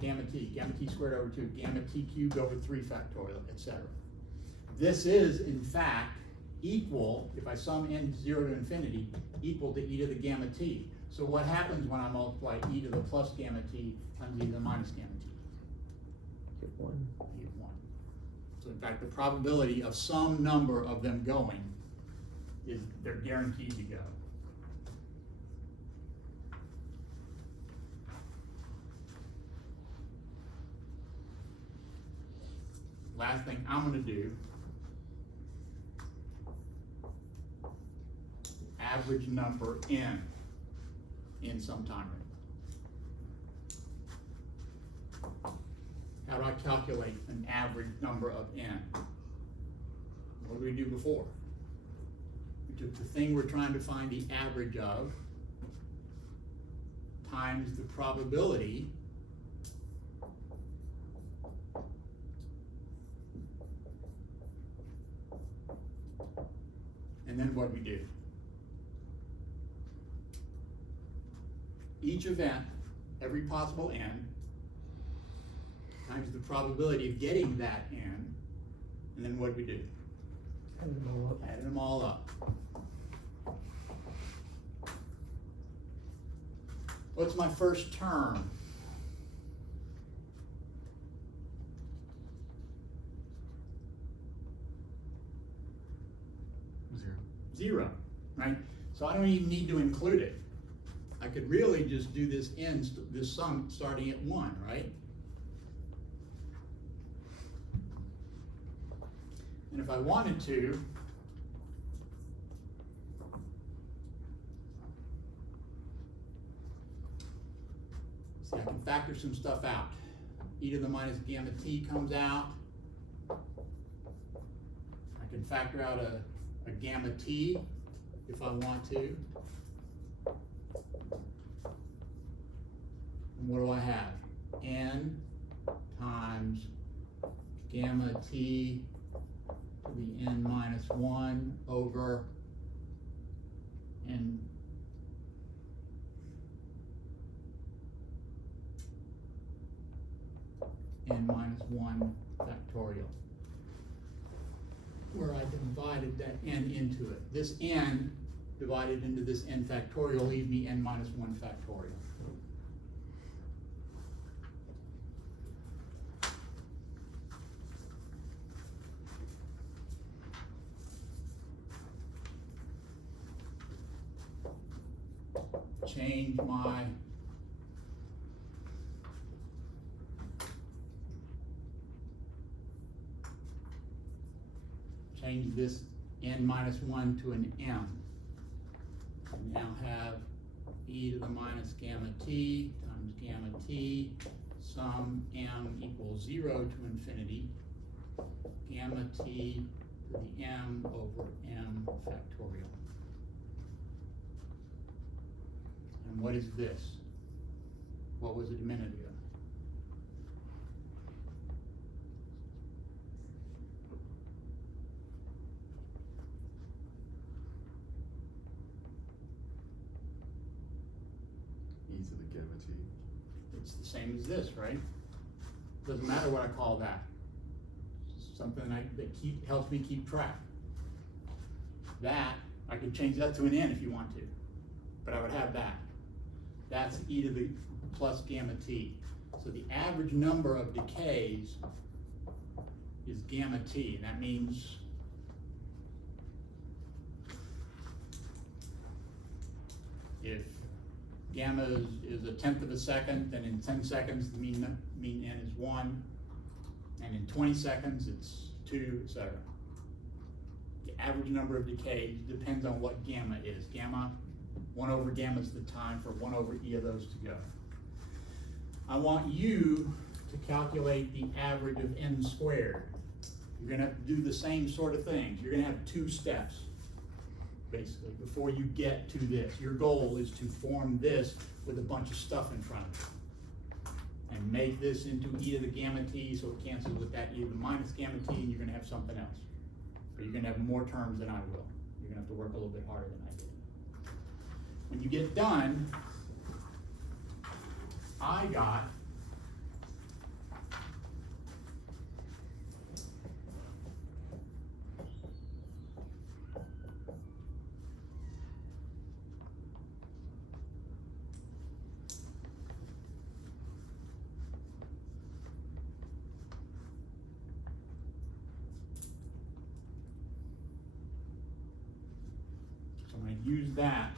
Gamma t squared over 2, gamma t cubed over 3 factorial, etc. This is, in fact, equal, if I sum n 0 to infinity, equal to e to the gamma t. So what happens when I multiply e to the plus gamma t times e to the minus gamma t? Get 1. You get 1. So in fact, the probability of some number of them going is they're guaranteed to go. Last thing I'm going to do, average number n in some time rate. How do I calculate an average number of n? What did we do before? We took the thing we're trying to find the average of times the probability and then what we do? Each event, every possible n, times the probability of getting that n, and then what do we do? Add them all up. Add them all up. What's my first term? 0, right? So I don't even need to include it. I could really just do this this sum starting at 1, right? And if I wanted to, see, I can factor some stuff out. E to the minus gamma t comes out. I can factor out a gamma t if I want to. And what do I have? N times gamma t to the n minus 1 over n minus 1 factorial, where I divided that n into it. This n divided into this n factorial leaves me n minus 1 factorial. Change this n minus 1 to an m. I now have e to the minus gamma t times gamma t, sum m equals 0 to infinity, gamma t to the m over m factorial. And what is this? What was it a minute ago? E to the gamma t. It's the same as this, right? Doesn't matter what I call that. It's something that helps me keep track. That, I could change that to an n if you want to, but I would have that. That's e to the plus gamma t. So the average number of decays is gamma t, and that means if gamma is 1/10 of a second, then in 10 seconds the mean n is 1, and in 20 seconds it's 2, etc. The average number of decays depends on what gamma is. 1 over gamma is the time for 1 over e of those to go. I want you to calculate the average of n squared. You're gonna have to do the same sort of things. You're gonna have 2 steps, basically, before you get to this. Your goal is to form this with a bunch of stuff in front of it. And make this into e to the gamma t, so it cancels with that e to the minus gamma t, and you're gonna have something else. But you're gonna have more terms than I will. You're gonna have to work a little bit harder than I did. When you get done, I got so I'm going to use that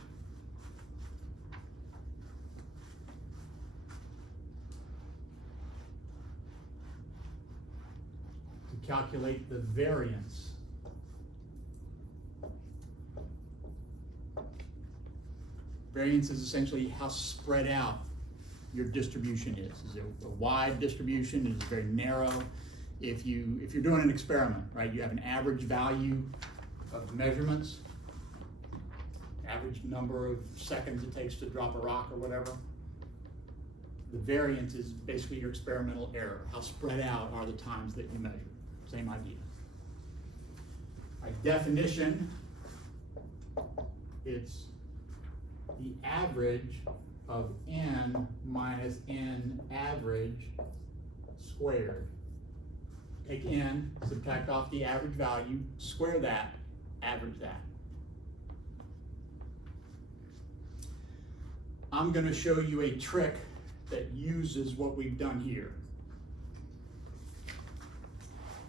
to calculate the variance Variance is essentially how spread out your distribution is. Is it a wide distribution? Is it very narrow? If you're doing an experiment, right, you have an average value of measurements, average number of seconds it takes to drop a rock or whatever. The variance is basically your experimental error. How spread out are the times that you measure? Same idea. By definition, it's the average of n minus n average squared. Take n, subtract off the average value, square that, average that. I'm going to show you a trick that uses what we've done here.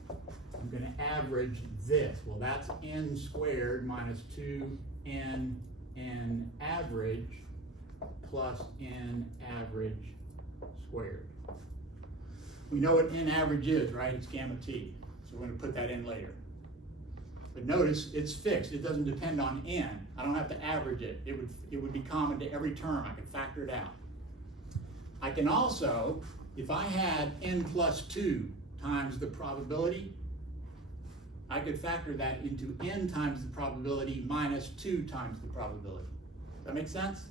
I'm gonna average this. Well, that's n squared minus 2n average plus n average squared. We know what n average is, right? It's gamma t. So we're gonna put that in later. But notice it's fixed. It doesn't depend on n. I don't have to average it. It would be common to every term. I can factor it out. I can also, if I had n plus 2 times the probability, I could factor that into n times the probability minus 2 times the probability. Does that make sense?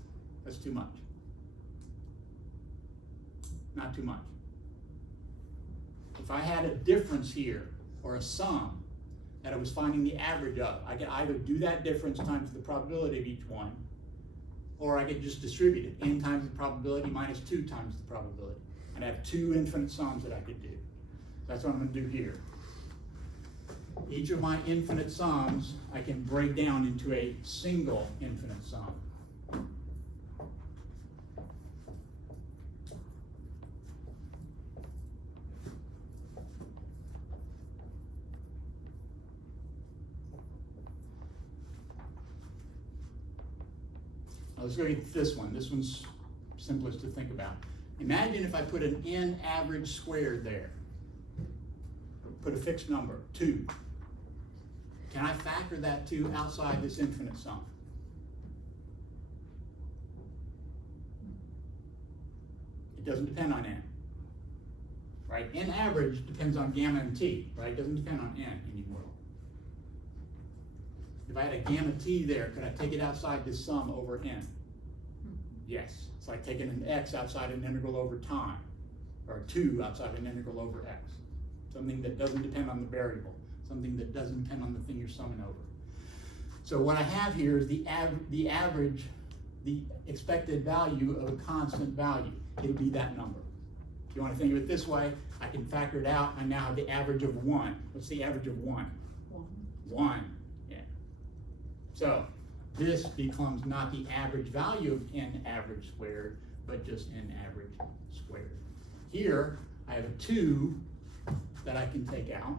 That's too much. Not too much. If I had a difference here, or a sum, that I was finding the average of, I could either do that difference times the probability of each one, or I could just distribute it, n times the probability minus 2 times the probability. And I have 2 infinite sums that I could do. That's what I'm gonna do here. Each of my infinite sums, I can break down into a single infinite sum. Now let's go get this one. This one's simplest to think about. Imagine if I put an n average squared there. Put a fixed number, 2. Can I factor that 2 outside this infinite sum? It doesn't depend on n. Right? N average depends on gamma and t, right? It doesn't depend on n anymore. If I had a gamma t there, could I take it outside this sum over n? Yes. It's like taking an x outside an integral over time, or 2 outside an integral over x. Something that doesn't depend on the variable, something that doesn't depend on the thing you're summing over. So what I have here is the average, the expected value of a constant value. It'll be that number. If you want to think of it this way, I can factor it out. I now have the average of 1. What's the average of 1? 1. Yeah. So this becomes not the average value of n average squared, but just n average squared. Here, I have a 2 that I can take out.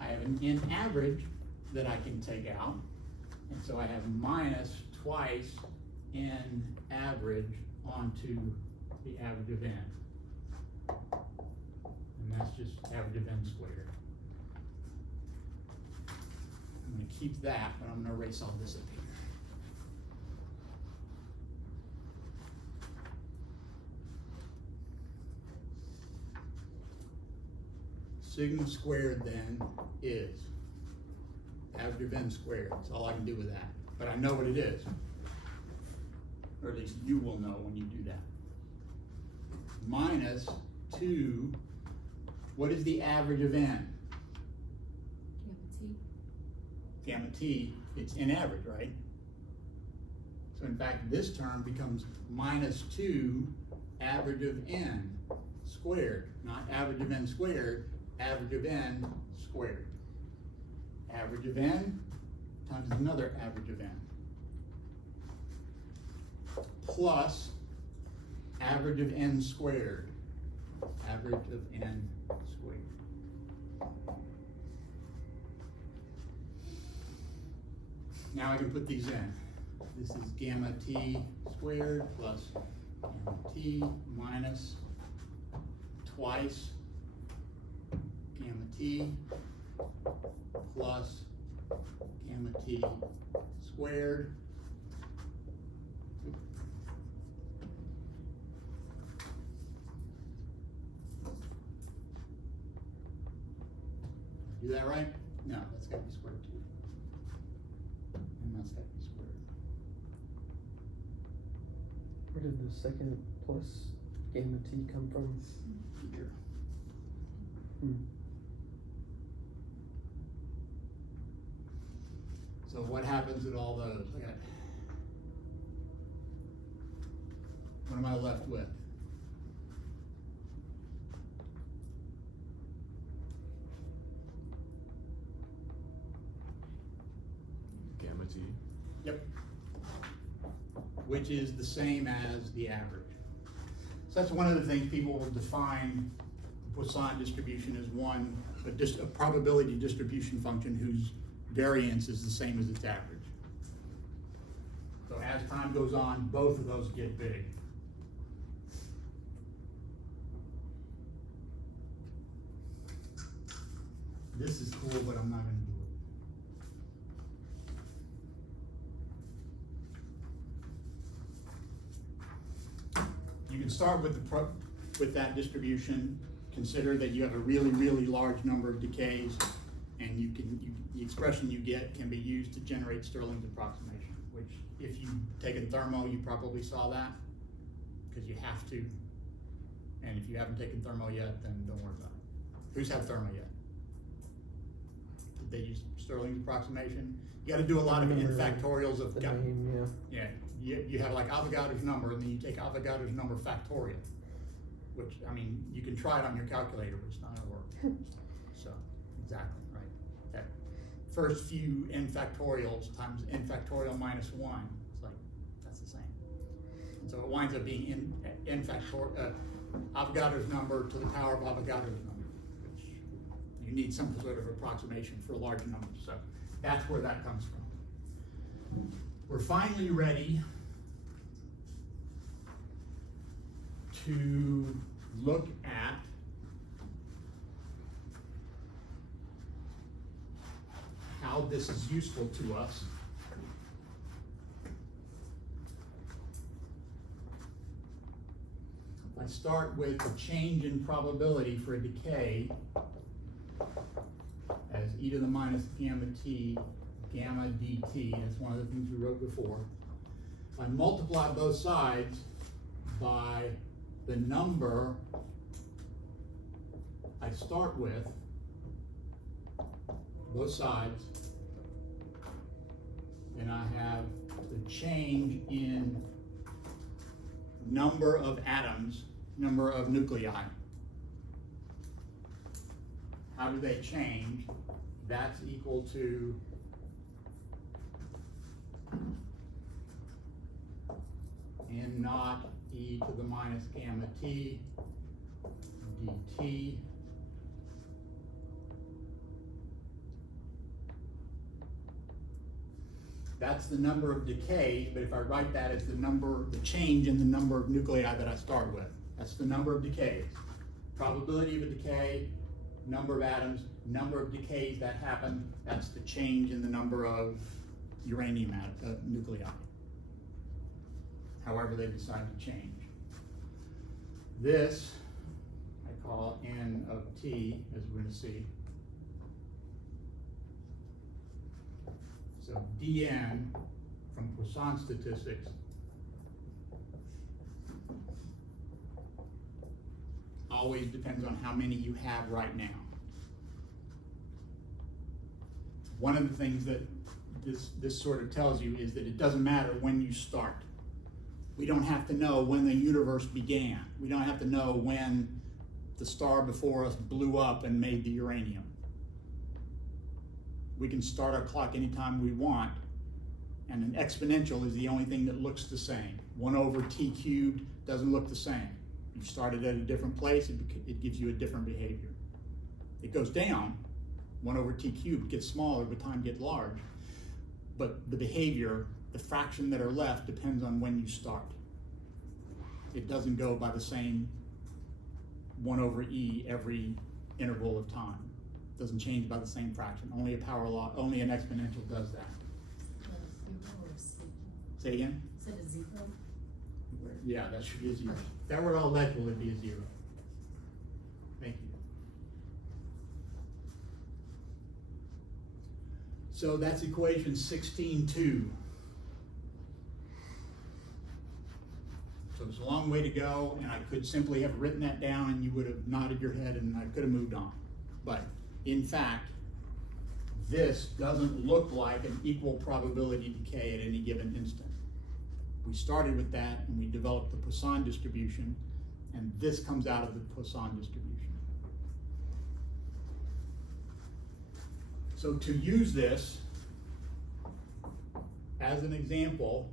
I have an n average that I can take out. And so I have minus twice n average onto the average of n. And that's just average of n squared. I'm going to keep that, but I'm going to erase all this up here. Sigma squared then is average of n squared. That's all I can do with that. But I know what it is. Or at least you will know when you do that. Minus 2, what is the average of n? Gamma t, it's n average, right? So in fact, this term becomes minus 2 average of n squared, not average of n squared, average of n squared. Average of n times another average of n. Plus average of n squared, average of n squared. Now I can put these in. This is gamma t squared plus gamma t minus twice gamma t plus gamma t squared do that right? No, that's got to be squared too. And that's got to be squared. Where did the second plus gamma t come from? Here. So what happens at all those? I got, what am I left with? Gamma t. Yep. Which is the same as the average. So that's one of the things people will define the Poisson distribution as one a probability distribution function whose variance is the same as its average. So as time goes on, both of those get big. This is cool, but I'm not gonna do it. You can start with with that distribution. Consider that you have a really, really large number of decays, and the expression you get can be used to generate Stirling's approximation, which if you've taken thermo, you probably saw that, because you have to. And if you haven't taken thermo yet, then don't worry about it. Who's had thermo yet? Did they use Stirling's approximation? You gotta do a lot of n factorials of, The name, yeah. yeah, you have like Avogadro's number, and then you take Avogadro's number factorial, which, I mean, you can try it on your calculator, but it's not gonna work. So, exactly, right. That first few n factorials times n factorial minus one, it's like, that's the same. And so it winds up being n factorial, Avogadro's number to the power of Avogadro's number, which you need some sort of approximation for large numbers. So that's where that comes from. We're finally ready to look at how this is useful to us. I start with a change in probability for a decay as e to the minus gamma t, gamma dt. That's one of the things we wrote before. I multiply both sides by the number I start with, both sides, and I have the change in number of atoms, number of nuclei. How do they change? That's equal to n naught e to the minus gamma t dt. That's the number of decays, but if I write that as the change in the number of nuclei that I start with. That's the number of decays. Probability of a decay, number of atoms, number of decays that happen, that's the change in the number of uranium nuclei. However they decide to change. This, I call n of t, as we're gonna see. So dn from Poisson statistics always depends on how many you have right now. One of the things that this sort of tells you is that it doesn't matter when you start. We don't have to know when the universe began. We don't have to know when the star before us blew up and made the uranium. We can start our clock anytime we want, and an exponential is the only thing that looks the same. 1 over t cubed doesn't look the same. You started at a different place, it gives you a different behavior. It goes down, 1 over t cubed gets smaller, but time gets large. But the behavior, the fraction that are left, depends on when you start. It doesn't go by the same 1 over e every interval of time. It doesn't change by the same fraction. Only a power law, only an exponential does that. Say again? Is it a zero? Yeah, that should be a 0. If that were all legible, it'd be a 0. Thank you. So that's equation 16.2. So it's a long way to go, and I could simply have written that down and you would have nodded your head and I could have moved on. But in fact, this doesn't look like an equal probability decay at any given instant. We started with that and we developed the Poisson distribution, and this comes out of the Poisson distribution. So to use this as an example,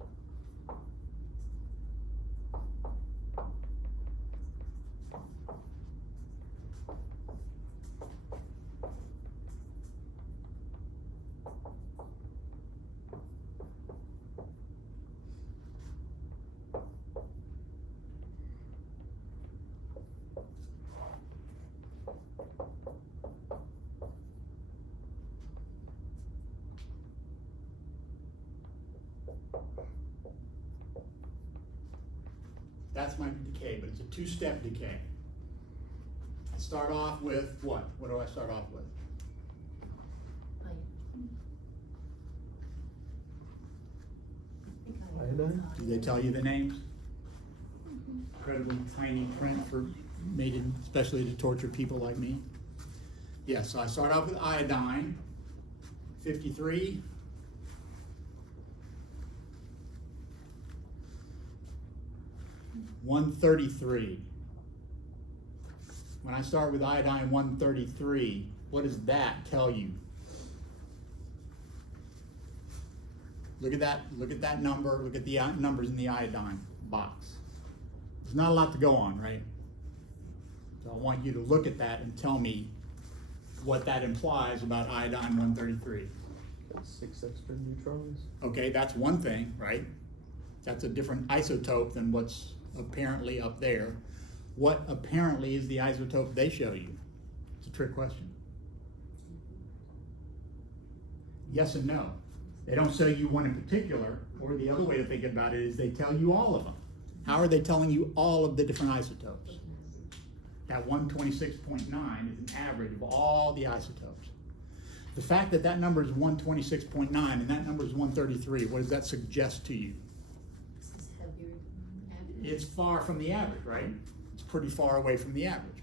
That's my decay, but it's a two-step decay. I start off with what? What do I start off with? Like, I think I- Iodine? Do they tell you the names? Incredibly tiny print made it especially to torture people like me. Yeah, so I start off with iodine, 53. $133. When I start with iodine 133, what does that tell you? Look at that number, look at the numbers in the iodine box. There's not a lot to go on, right? So I want you to look at that and tell me what that implies about iodine 133. Got 6 extra neutrons. Okay, that's one thing, right? That's a different isotope than what's apparently up there. What apparently is the isotope they show you? It's a trick question. Yes and no. They don't show you one in particular, or the other way to think about it is they tell you all of them. How are they telling you all of the different isotopes? That 126.9 is an average of all the isotopes. The fact that that number is 126.9 and that number is 133, what does that suggest to you? This is heavier than average. It's far from the average, right? It's pretty far away from the average.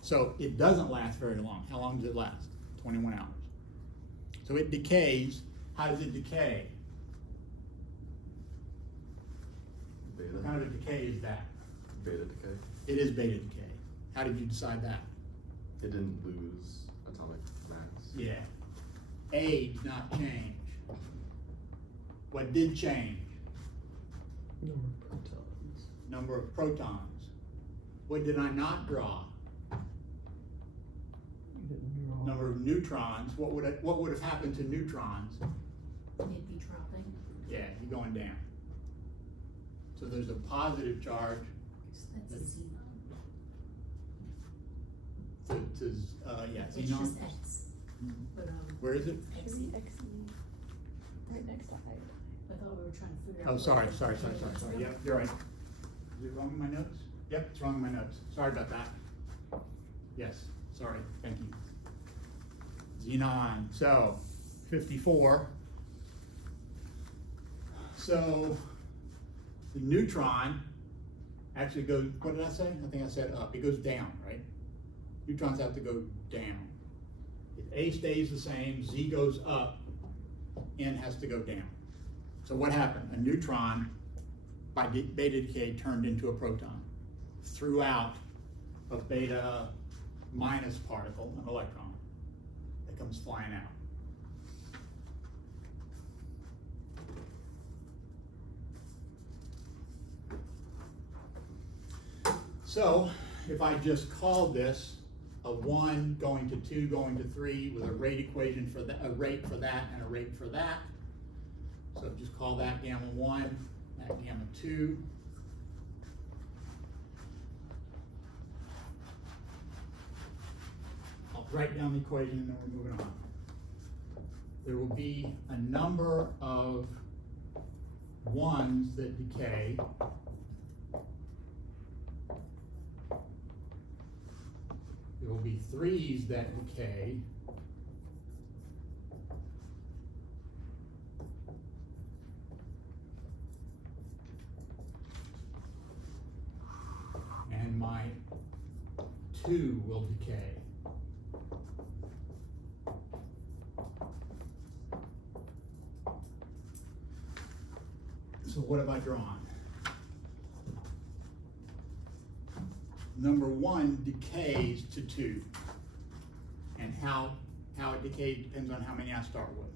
So it doesn't last very long. How long does it last? 21 hours. So it decays. How does it decay? Beta. What kind of a decay is that? Beta decay. It is beta decay. How did you decide that? It didn't lose atomic mass. Yeah. A did not change. What did change? Number of protons. Number of protons. What did I not draw? You didn't draw. Number of neutrons. What would have happened to neutrons? It'd be dropping. Yeah, you're going down. So there's a positive charge So that's a xenon. yeah, It's xenon. just X. But, Where is it? X. Right next to iodine. I thought we were trying to figure out. Oh, what sorry. it was. Yep, you're right. Is it wrong in my notes? Yep, it's wrong in my notes. Sorry about that. Yes, sorry, thank you. Xenon, so 54. So the neutron actually goes, what did I say? I think I said up. It goes down, right? Neutrons have to go down. If A stays the same, Z goes up, N has to go down. So what happened? A neutron, by beta decay, turned into a proton. Threw out a beta minus particle, an electron, that comes flying out. So, if I just call this a 1 going to 2 going to 3 with a rate equation for that, a rate for that, and a rate for that. So just call that gamma 1, that gamma 2. I'll write down the equation and then we're moving on. There will be a number of 1s that decay. There will be 3s that decay. And my 2 will decay. So what have I drawn? Number 1 decays to 2. And how it decays depends on how many I start with.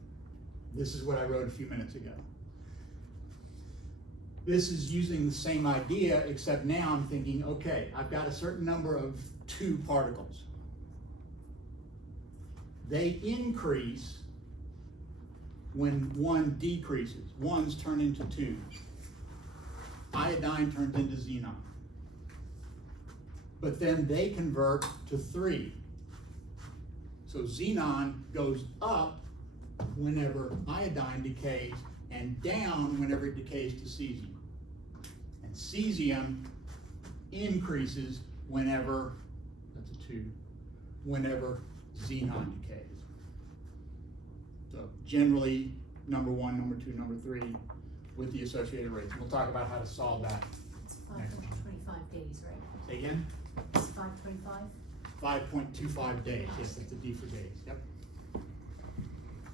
This is what I wrote a few minutes ago. This is using the same idea, except now I'm thinking, okay, I've got a certain number of 2 particles. They increase when 1 decreases. 1s turn into 2s. Iodine turns into xenon. But then they convert to 3. So xenon goes up whenever iodine decays and down whenever it decays to cesium. And cesium increases whenever, that's a 2, whenever xenon decays. So generally, number 1, number 2, number 3 with the associated rates. We'll talk about how to solve that. It's Next one. 525 days, right? Say again? It's 525? 5.25 days, yes, that's a D for days, yep.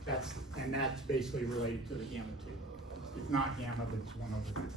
That's basically related to the gamma 2. It's not gamma, but it's 1/2.